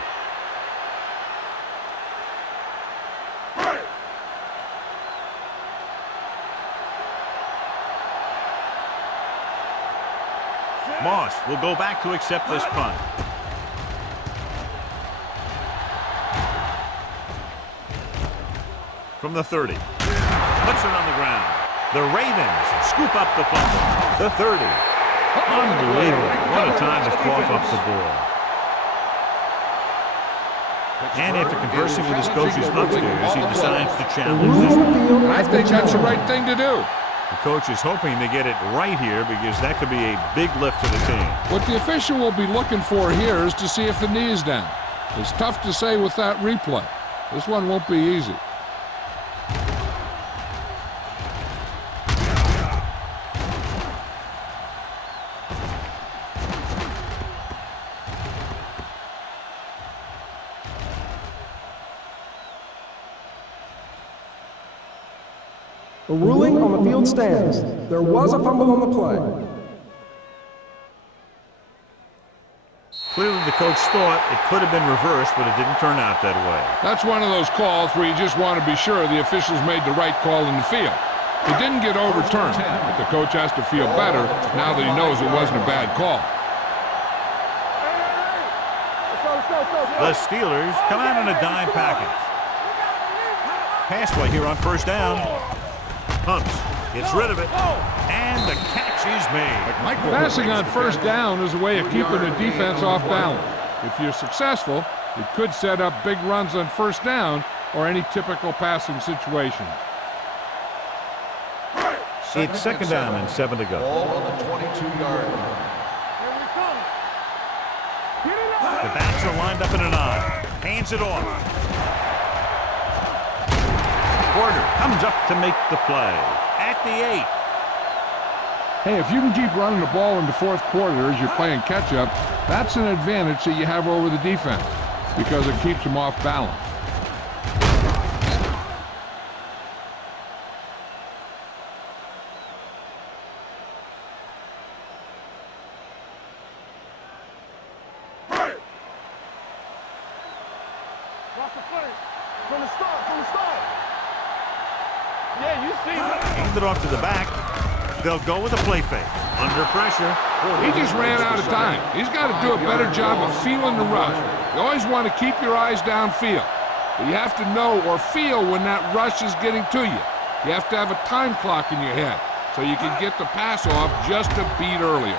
Moss will go back to accept this punt. From the 30. Puts it on the ground. The Ravens scoop up the fumble. The 30. Unbelievable. What a time to cough up the ball. And after conversing with his coaches upstairs, he decides to challenge this one. I think that's the right thing to do. The coach is hoping to get it right here because that could be a big lift to the team. What the official will be looking for here is to see if the knee is down. It's tough to say with that replay. This one won't be easy. A ruling on the field stands. There was a fumble on the play. Clearly the coach thought it could have been reversed, but it didn't turn out that way. That's one of those calls where you just want to be sure the officials made the right call in the field. It didn't get overturned, but the coach has to feel better now that he knows it wasn't a bad call. The Steelers come out in a dime package. Pass play here on first down. Pumps, gets rid of it, and the catch is made. Passing on first down is a way of keeping the defense off balance. If you're successful, it could set up big runs on first down or any typical passing situation. It's second down and 7 to go. Ball on the 22-yard line. The backs are lined up in an I. Hands it off. Porter comes up to make the play at the 8. Hey, if you can keep running the ball in the fourth quarter as you're playing catch-up, that's an advantage that you have over the defense because it keeps them off balance. From the start. Yeah, you see that. Hand it off to the back. They'll go with a play fake. Under pressure. He just ran out of time. He's got to do a better job of feeling the rush. You always want to keep your eyes downfield. But you have to know or feel when that rush is getting to you. You have to have a time clock in your head so you can get the pass off just a beat earlier.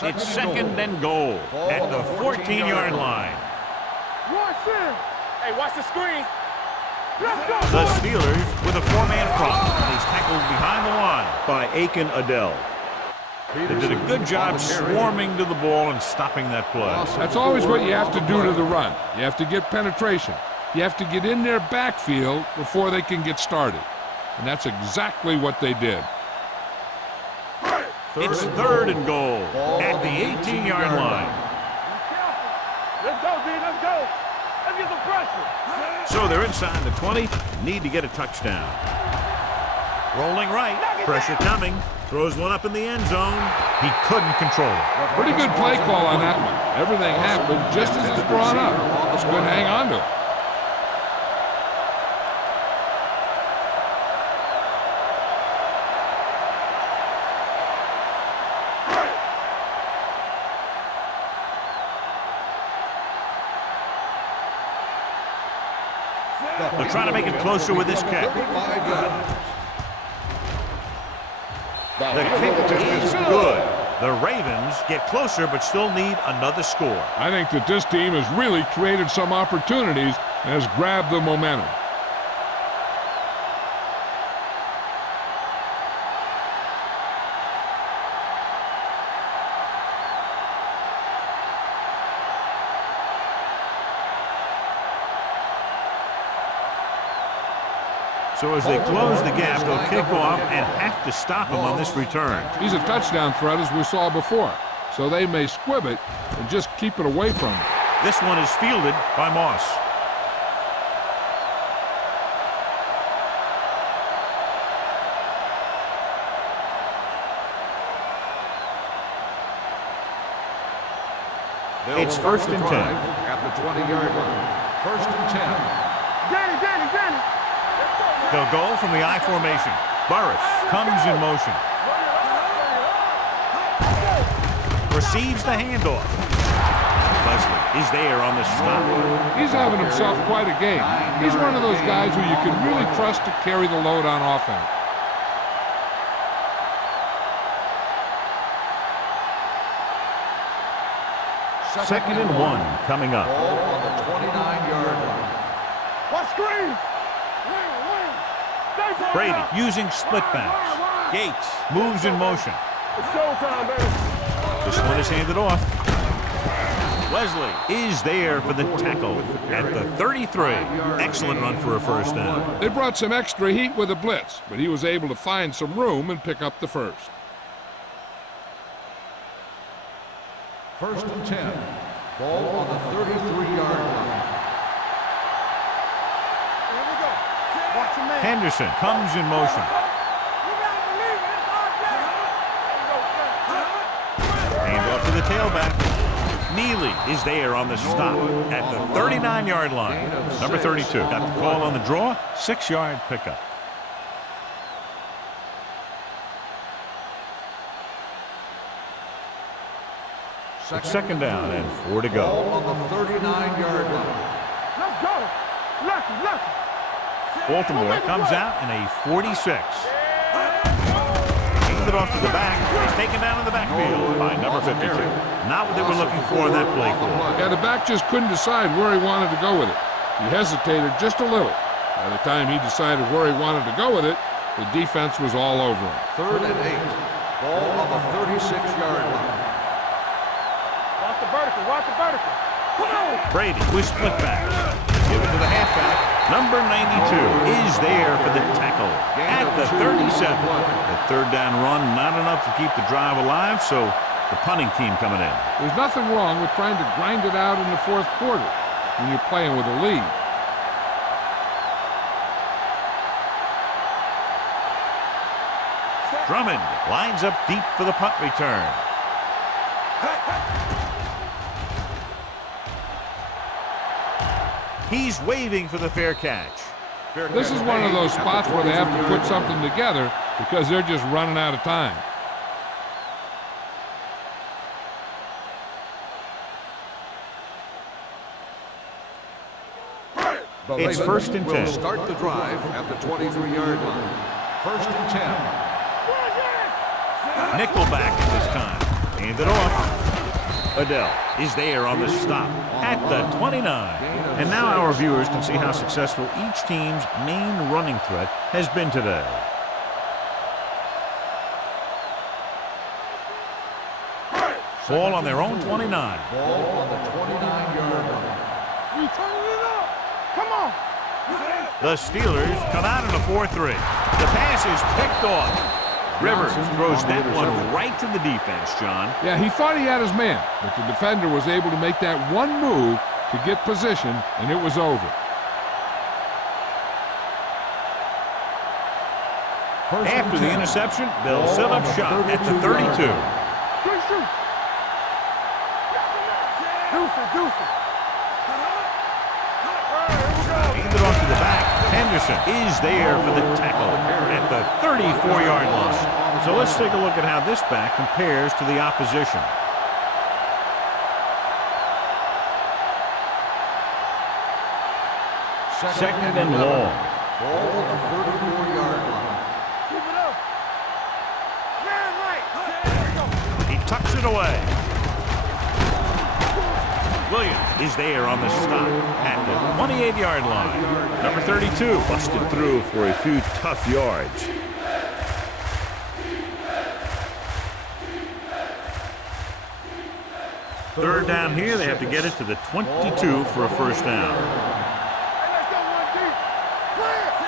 It's second and goal at the 14-yard line. Hey, watch the screen. Let's go. The Steelers with a 4-man front. And he's tackled behind the line by Aiken Adele. They did a good job swarming to the ball and stopping that play. That's always what you have to do to the run. You have to get penetration. You have to get in their backfield before they can get started. And that's exactly what they did. It's third and goal at the 18-yard line. Let's go, D. Let's go. Let's get some pressure. So they're inside the 20. Need to get a touchdown. Rolling right. Pressure coming. Throws one up in the end zone. He couldn't control it. Pretty good play call on that one. Everything happened just as it's drawn up. Just couldn't hang on to it. They're trying to make it closer with this kick. The kick is good. The Ravens get closer but still need another score. I think that this team has really created some opportunities and has grabbed the momentum. So as they close the gap, they'll kick off and have to stop him on this return. He's a touchdown threat, as we saw before, so they may squib it and just keep it away from him. This one is fielded by Moss. It's 1st and 10. At the 20-yard line. 1st and 10. Danny. They'll go from the I formation. Burris comes in motion. Receives the handoff. Leslie is there on the stop. He's having himself quite a game. He's one of those guys who you can really trust to carry the load on offense. Second and 1 coming up. Ball on the 29-yard line. What screen? Brady using split backs. Gates moves in motion. It's showtime, baby. This one is handed off. Wesley is there for the tackle at the 33. Excellent run for a first down. They brought some extra heat with a blitz, but he was able to find some room and pick up the first. 1st and 10. Ball on the 33-yard line. Henderson comes in motion. Hand off to the tailback. Neely is there on the stop at the 39-yard line. Number 32 got the call on the draw. 6-yard pickup. It's 2nd down and 4 to go. Ball on the 39-yard line. Let's go. Lucky. Baltimore comes out in a 46. Hands it off to the back. He's taken down in the backfield by number 52. Not what they were looking for in that play call. Yeah, the back just couldn't decide where he wanted to go with it. He hesitated just a little. By the time he decided where he wanted to go with it, the defense was all over him. 3rd and 8. Ball on the 36-yard line. Watch the vertical. Come on. Brady with split back. Give it to the halfback. Number 92 is there for the tackle at the 37. The 3rd down run, not enough to keep the drive alive, so the punting team coming in. There's nothing wrong with trying to grind it out in the 4th quarter when you're playing with a lead. Drummond lines up deep for the punt return. He's waving for the fair catch. This is one of those spots where they have to put something together because they're just running out of time. It's 1st and 10. Will start the drive at the 23-yard line. 1st and 10. Nickelback at this time. Hand it off. Adele is there on the stop at the 29. And now our viewers can see how successful each team's main running threat has been today. Ball on their own 29. Ball on the 29-yard line. We turning it up. Come on. The Steelers come out in a 4-3. The pass is picked off. Rivers throws that one right to the defense, John. Yeah, he thought he had his man, but the defender was able to make that one move to get position, and it was over. After the interception, they'll set up shop at the 32. Hand it off to the back. Henderson is there for the tackle at the 34-yard line. So let's take a look at how this back compares to the opposition. Second and long. Ball on the 34-yard line. Keep it up. Man right. There we go. He tucks it away. Williams is there on the stop at the 28-yard line. Number 32 busted through for a few tough yards. Third down here, they have to get it to the 22 for a first down.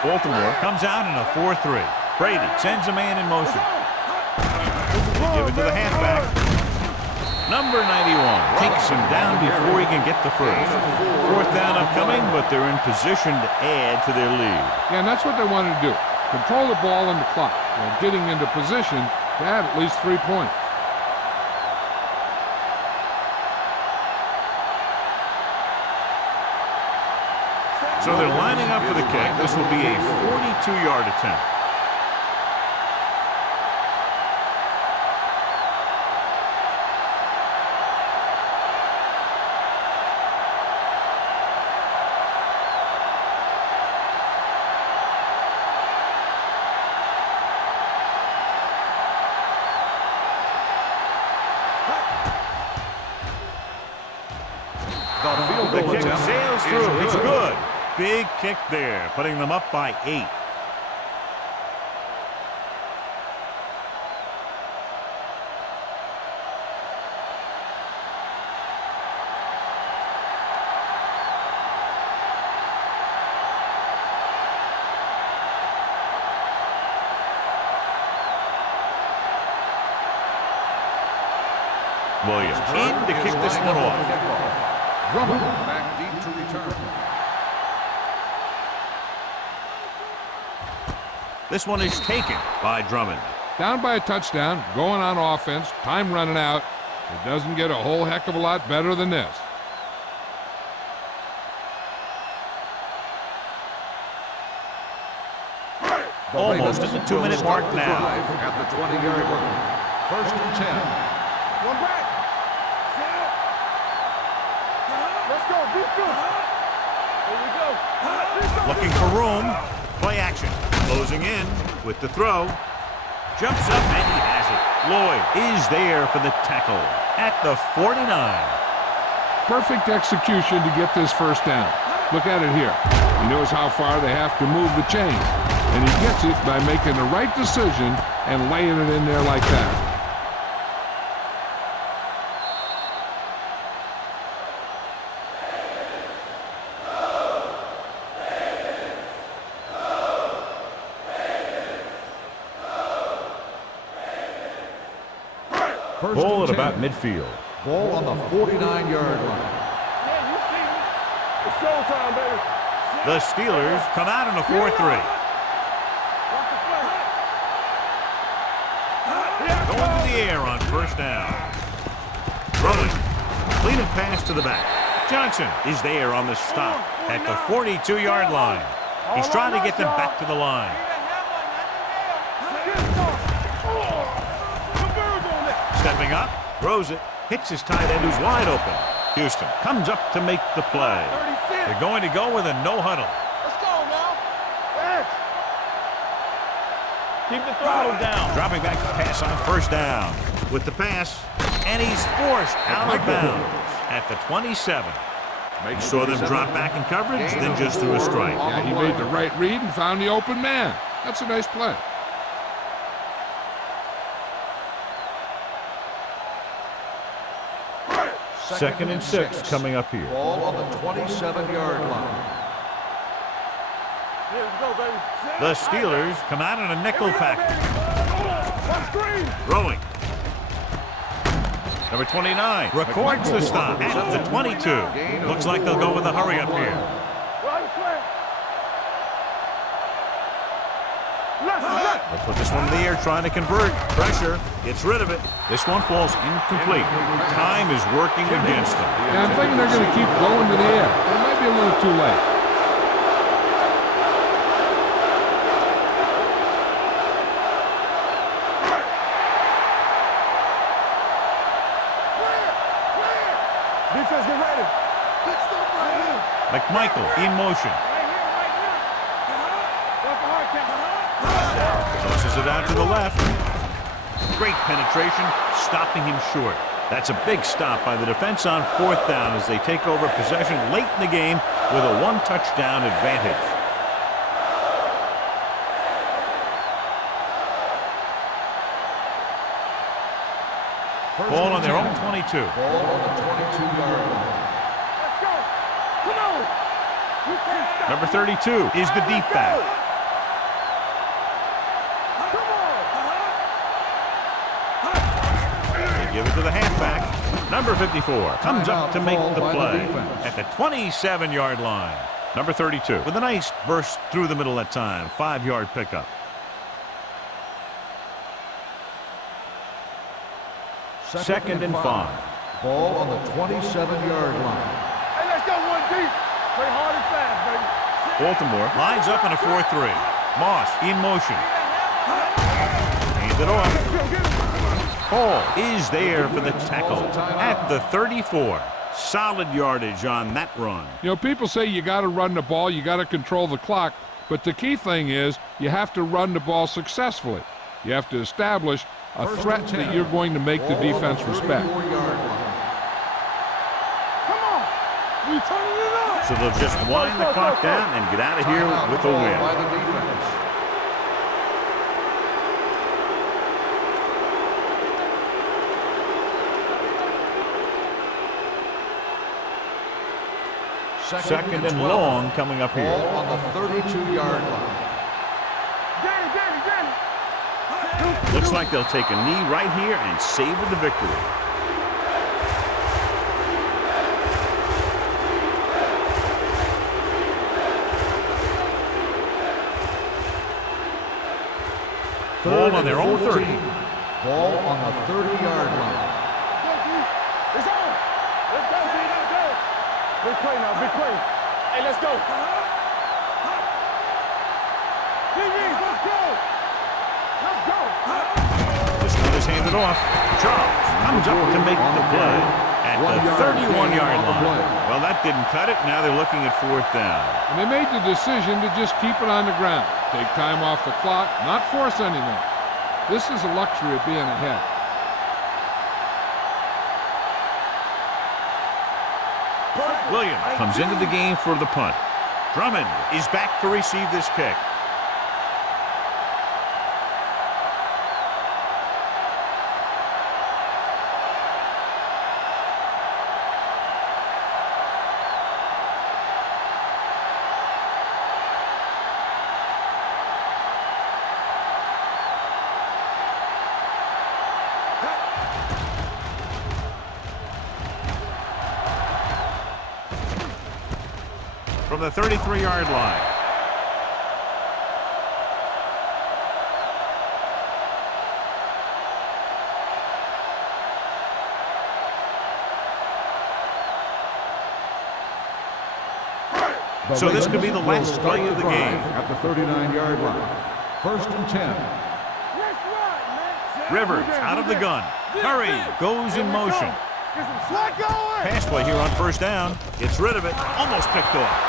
Baltimore comes out in a 4-3. Brady sends a man in motion. They give it to the halfback. Number 91 takes him down before he can get the first. Fourth down upcoming, but they're in position to add to their lead. Yeah, and that's what they wanted to do. Control the ball and the clock while getting into position to add at least 3 points. So they're lining up for the kick. This will be a 42-yard attempt. The kick sails through. It's good. Big kick there, putting them up by 8. Williams in to kick this one off. Drummond back deep to return. This one is taken by Drummond. Down by a touchdown, going on offense, time running out. It doesn't get a whole heck of a lot better than this. Almost at the 2-minute mark now. At the 20-yard line. First and 10. One back. Let's go. Beat good. Here we go. Looking for room. Play action. Closing in with the throw. Jumps up and he has it. Lloyd is there for the tackle at the 49. Perfect execution to get this first down. Look at it here. He knows how far they have to move the chain. And he gets it by making the right decision and laying it in there like that. Ball at about midfield. Ball on the 49-yard line. Yeah, you see me. It's showtime, baby. The Steelers come out in a 4-3. Watch the play. Going to the air on first down. Throwing. Clean pass to the back. Johnson is there on the stop at the 42-yard line. He's trying to get them back to the line. Stepping up, throws it, hits his tight end who's wide open. Houston comes up to make the play. They're going to go with a no huddle. Let's go now. Keep the throttle down. Dropping back to pass on first down with the pass, and he's forced out of bounds at the 27. You saw them drop back in coverage, then just threw a strike. Yeah, he made the right read and found the open man. That's a nice play. Second and 6 coming up here. Ball on the 27-yard line. Here we go, baby. The Steelers come out in a nickel package. Throwing. Number 29 records the stop at the 22. Looks like they'll go with a hurry up here. They'll put this one in the air, trying to convert. Pressure, gets rid of it. This one falls incomplete. Time is working against them. Yeah, I'm thinking they're going to keep going to the air. It might be a little too late. Defense, get ready. Let's stop right here. McMichael in motion. Tosses it out to the left. Great penetration, stopping him short. That's a big stop by the defense on 4th down as they take over possession late in the game with a 1-touchdown advantage. Ball on their own 22. Ball on the 22-yard line. Let's go. Come on. You can't stop. Number 32 is the deep back. They give it to the halfback. Number 54 comes up to make the play at the 27-yard line. Number 32 with a nice burst through the middle that time. 5-yard pickup. Second and 5. Ball on the 27-yard line. Hey, let's go one deep. Play hard and fast, baby. Baltimore lines up in a 4-3. Moss in motion. Hands it off. Hall is there for the tackle at the 34. Solid yardage on that run. You know, people say you got to run the ball, you got to control the clock, but the key thing is you have to run the ball successfully. You have to establish a threat that you're going to make the defense respect. Come on. We turning it up. So they'll just wind the clock down and get out of here with a win. By the defense. Second and long coming up here. Ball on the 32-yard line. Looks like they'll take a knee right here and savor the victory. Ball on their own 30. Ball on the 30-yard line. It's on. Let's go. Big play now. Big play. Hey, let's go. Let's go. Let's go. This one is handed off. Charles comes up to make the play at the 31-yard line. Well, that didn't cut it. Now they're looking at 4th down. And they made the decision to just keep it on the ground. Take time off the clock, not force anything. This is a luxury of being ahead. Williams comes into the game for the punt. Drummond is back to receive this kick. From the 33-yard line. So this could be the last play of the game. At the 39-yard line. 1st and 10. Rivers out of the gun. Curry goes in motion. Pass play here on 1st down. Gets rid of it. Almost picked off.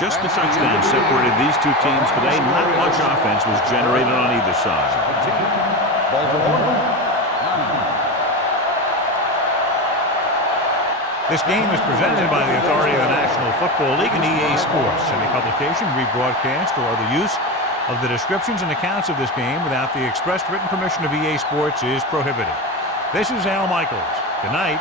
Just a touchdown separated these two teams today. Not much offense was generated on either side. This game is presented by the authority of the National Football League and EA Sports. Any publication, rebroadcast, or other use of the descriptions and accounts of this game without the expressed written permission of EA Sports is prohibited. This is Al Michaels. Good night.